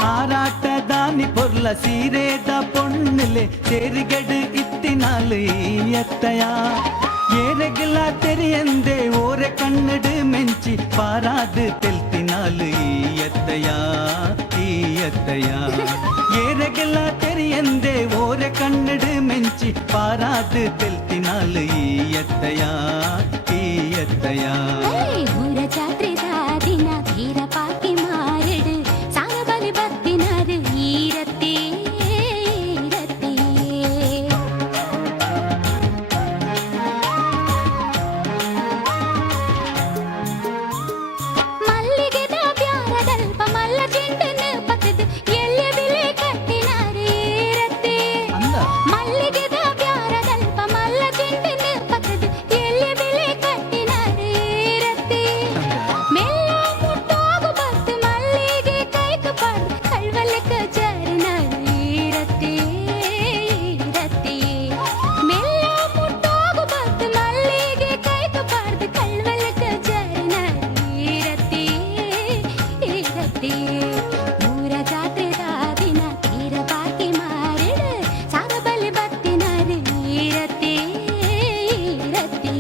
ఆరాట దాని పొర్ల సీరేద పొన్నులే చెరిగెడు ఇత్తినాలు ఎత్తయా ఏరెగిల తెరియందే ఓరె కన్నడు మెంచి పారాదు తెల్తినాలు ఎత్తయా ఎత్తయా ఏరెగిల తెరియందే ఓరె కన్నడు మెంచి పారాదు తెల్తినాలు ఎత్తయా ఎత్తయా ಊರ ಜಾತ್ರೆದ ದಿನ ತೀರ ಪಾಕಿ ಮಾರಡು ಸಾಗಬಲಿ ಬತ್ತಿನಾರು ಈರತ್ತೆ ಈರತ್ತೆ ಮಲ್ಲಿಗೆದ ಬ್ಯಾರದಲ್ಪ ಮಲ್ಲ ಚೆಂಡನ್ನು ಪಕ್ಕದು ಎಳ್ಳೆ ಬಿಲೆ ಕಟ್ಟಿನಾರು ಈರತ್ತೆ ಮಲ್ಲಿಗೆದ ಬ್ಯಾರದಲ್ಪ ಮಲ್ಲ ಚೆಂಡನ್ನು ಪಕ್ಕದು ಎಳ್ಳೆ ಬಿಲೆ ಕಟ್ಟಿನಾರು ಈರತ್ತೆ ಮೆಲ್ಲ ಮುಟ್ಟೋಗು ಬತ್ತು ಮಲ್ಲಿಗೆ ಕೈಕು ಪಾಡು ಕಳ್ವಲಕ್ಕ ಜಾರಿನಾರು ಈರತ್ತೆ ಈರತ್ತೆ ಮೆಲ್ಲ ಮುಟ್ಟೋಗು ಬತ್ತು ಮಲ್ಲಿಗೆ ಕೈಕು ಪಾಡು ಕಳ್ವಲಕ್ಕ ಜಾರಿನಾರು ಈರತ್ತೆ ಈರತ್ತೆ ಊರ ಜಾತ್ರೆದ ದಿನ ತೀರ ಬಾಕಿ ಮಾರಿಡು ಸಾಗಬಲಿ ಬತ್ತಿನಾರು ಈರತ್ತೆ ಈರತ್ತೆ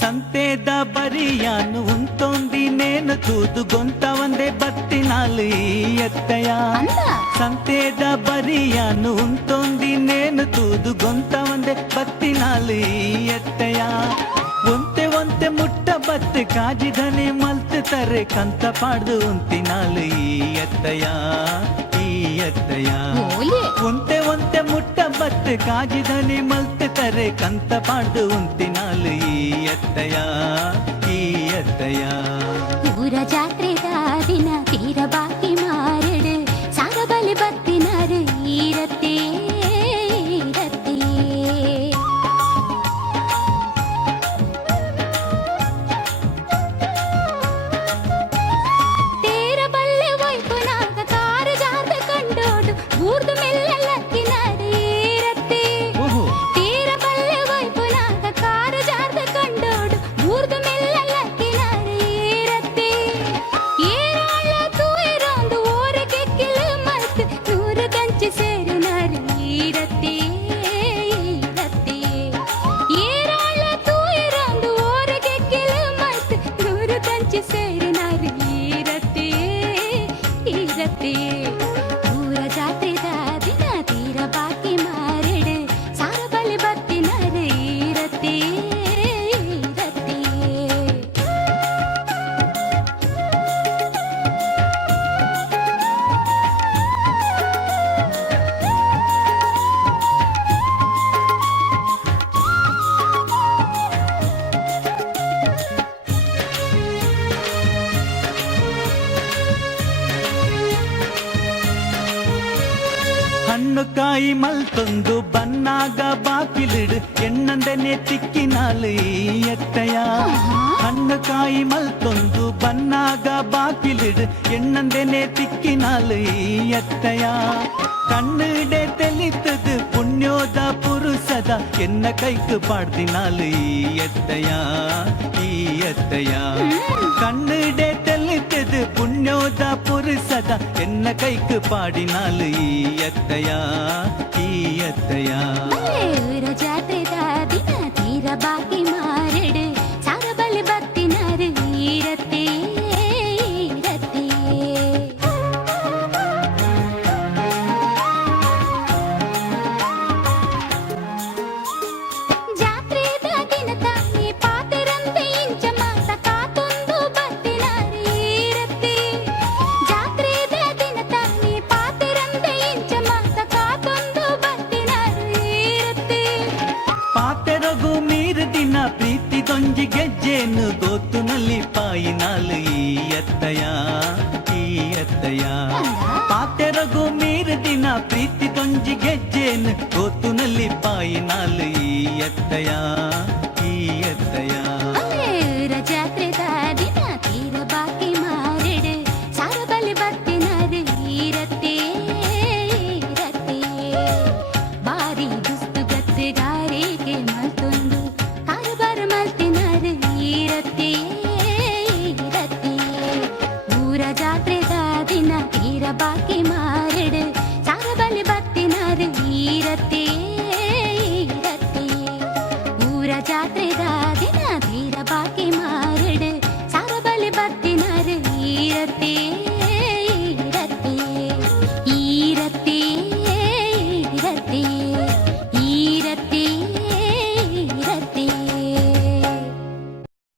సంతేద బరియాను ఉంటోంది నేను తూదు గొంత వందే బత్తినాలు ఎత్తయా సంతేద బరియాను ఉంటోంది నేను తూదు గొంత వందే బత్తినాలు ఎత్తయా ಒಂತೆ ಒಂತೆ ಮುಟ್ಟ ಬತ್ತು ಕಾಜಿದನೆ ಮಲ್ತು ತರೆ ಕಂತ ಪಾಡ್ದು ಉಂತಿನಾಲು ಎತ್ತಯಾ ಎತ್ತಯಾ ಒಂತೆ ಒಂತೆ ಮುಟ್ಟ ಬತ್ತು ಕಾಜಿದನೆ ಮಲ್ತು ತರೆ ಕಂತ ಪಾಡ್ದು ಉಂತಿನಾಲು ಎತ್ತಯಾ ಎತ್ತಯಾ ಊರ ಜಾತ್ರೆದ ದಿನ ತೀರ ಬಾಕಿ ಮಾರಡು ಸಾಗಬಲಿ ಬತ್ತಿನಾರು ಈರತ್ತೆ ಈರತ್ತೆ ತೇರ ಬಲ್ಲೆ ವೈಪುನಾಗ ಕಾರು ಜಾರ್ದ ಕಂಡೋಡು ಊರ್ದು ಮೆಲ್ಲ ಲಕ್ಕಿನಾರು ಈರತ್ತೆ ತೀರ ಬಲ್ಲೆ ವೈಪುನಾಗ ಕಾರು ಜಾರ್ದ ಕಂಡೋಡು ಊರ್ದು ಮೆಲ್ಲ ಲಕ್ಕಿನಾರು ಈರತ್ತೆ ಏರಾಳ ತೂಯಿರೋಂದು ಓರಗೆ ಕಿಲು ಮರ್ತು ನೂರು ಕಂಚು ಸೇರಿನಾರು ಈರತ್ತೆ ಈರತ್ತೆ ಏರಾಳ ತೂಯಿರೋಂದು ಓರಗೆ ಕಿಲು ಮರ್ತು ನೂರು ಕಂಚು ಸೇರಿನಾರು ಈರತ್ತೆ ಈರತ್ತೆ ಊರ ಜಾತ್ರೆದ ದಿನ ತೀರ ಬಾಕಿ ಮಾರಡು ಸಾಗಬಲಿ ಬತ್ತಿನಾರು ಈರತ್ತೆ ಈರತ್ತೆ ಹಣ್ಣು ಕಾಯಿ ಮಲ್ತೊಂದು ಬನ್ನಾಗ ಬಾಕಿಲಿಡು ಎಣ್ಣಂದನೆ ತಿಕ್ಕಿನಾಲು ಎತ್ತಯಾ ಹಣ್ಣು ಕಾಯಿ ಮಲ್ತೊಂದು ಬನ್ನಾಗ ಬಾಕಿಲಿಡು ಎಣ್ಣಂದನೆ ತಿಕ್ಕಿನಾಲು ಎತ್ತಯಾ ಕಣ್ಣಿಡೆ ತೆಲಿತದು ಪುಣ್ಯೋದ ಪುರುಷದ ಎನ್ನ ಕೈಕು ಪಾಡ್ದಿನಾಲು ಎತ್ತಯಾ ಎತ್ತಯಾ ಕಣ್ಣಿಡೆ ತೆಲಿತದು ಪುಣ್ಯೋದ ಪುರುಷದ ಎನ್ನ ಕೈಕು ಪಾಡಿನಾಲು ಎತ್ತಯಾ ಎತ್ತಯಾ ಊರ ಜಾತ್ರೆದ ದಿನ ತೀರ ಬಾಕಿ ಮಾರಡು ಸಾಗಬಲಿ ಬತ್ತಿನಾರು ಈರತ್ತೆ ಈರತ್ತೆ ಜಾತ್ರೆದ ದಿನ ತಾನೇ ಪಾತೆರಂತೆ ಇಂಚ ಮಾತ ಕಾತೊಂದು ಬತ್ತಿನಾರು ಈರತ್ತೆ ಜಾತ್ರೆದ ದಿನ ತಾನೇ ಪಾತೆರಂತೆ ಇಂಚ ಮಾತ ಕಾತೊಂದು ಬತ್ತಿನಾರು ಈರತ್ತೆ ಪಾತೆರಗು ಮೀರು ದಿನ ಪ್ರೀತಿ ದೊಂಜಿ ಗೆಜ್ಜೆನು ಗೋತುನಲ್ಲಿ ಪಾಯಿನಾಲು ಎತ್ತಯಾ ಎತ್ತಯಾ ಪಾತೆರಗು ಮೀರು ದಿನ ಪ್ರೀತಿ ದೊಂಜಿ ಗೆಜ್ಜೆನು ಗೋತುನಲ್ಲಿ ಪಾಯಿನಾಲು ಎತ್ತಯಾ ಎತ್ತಯಾ ಊರ ಜಾತ್ರೆದ ದಿನ ತೀರ ಬಾಕಿ ಮಾರಡು ಸಾಗಬಲಿ ಬತ್ತಿನಾರು ಈರತ್ತೆ ಈರತ್ತೆ ಈರತಿ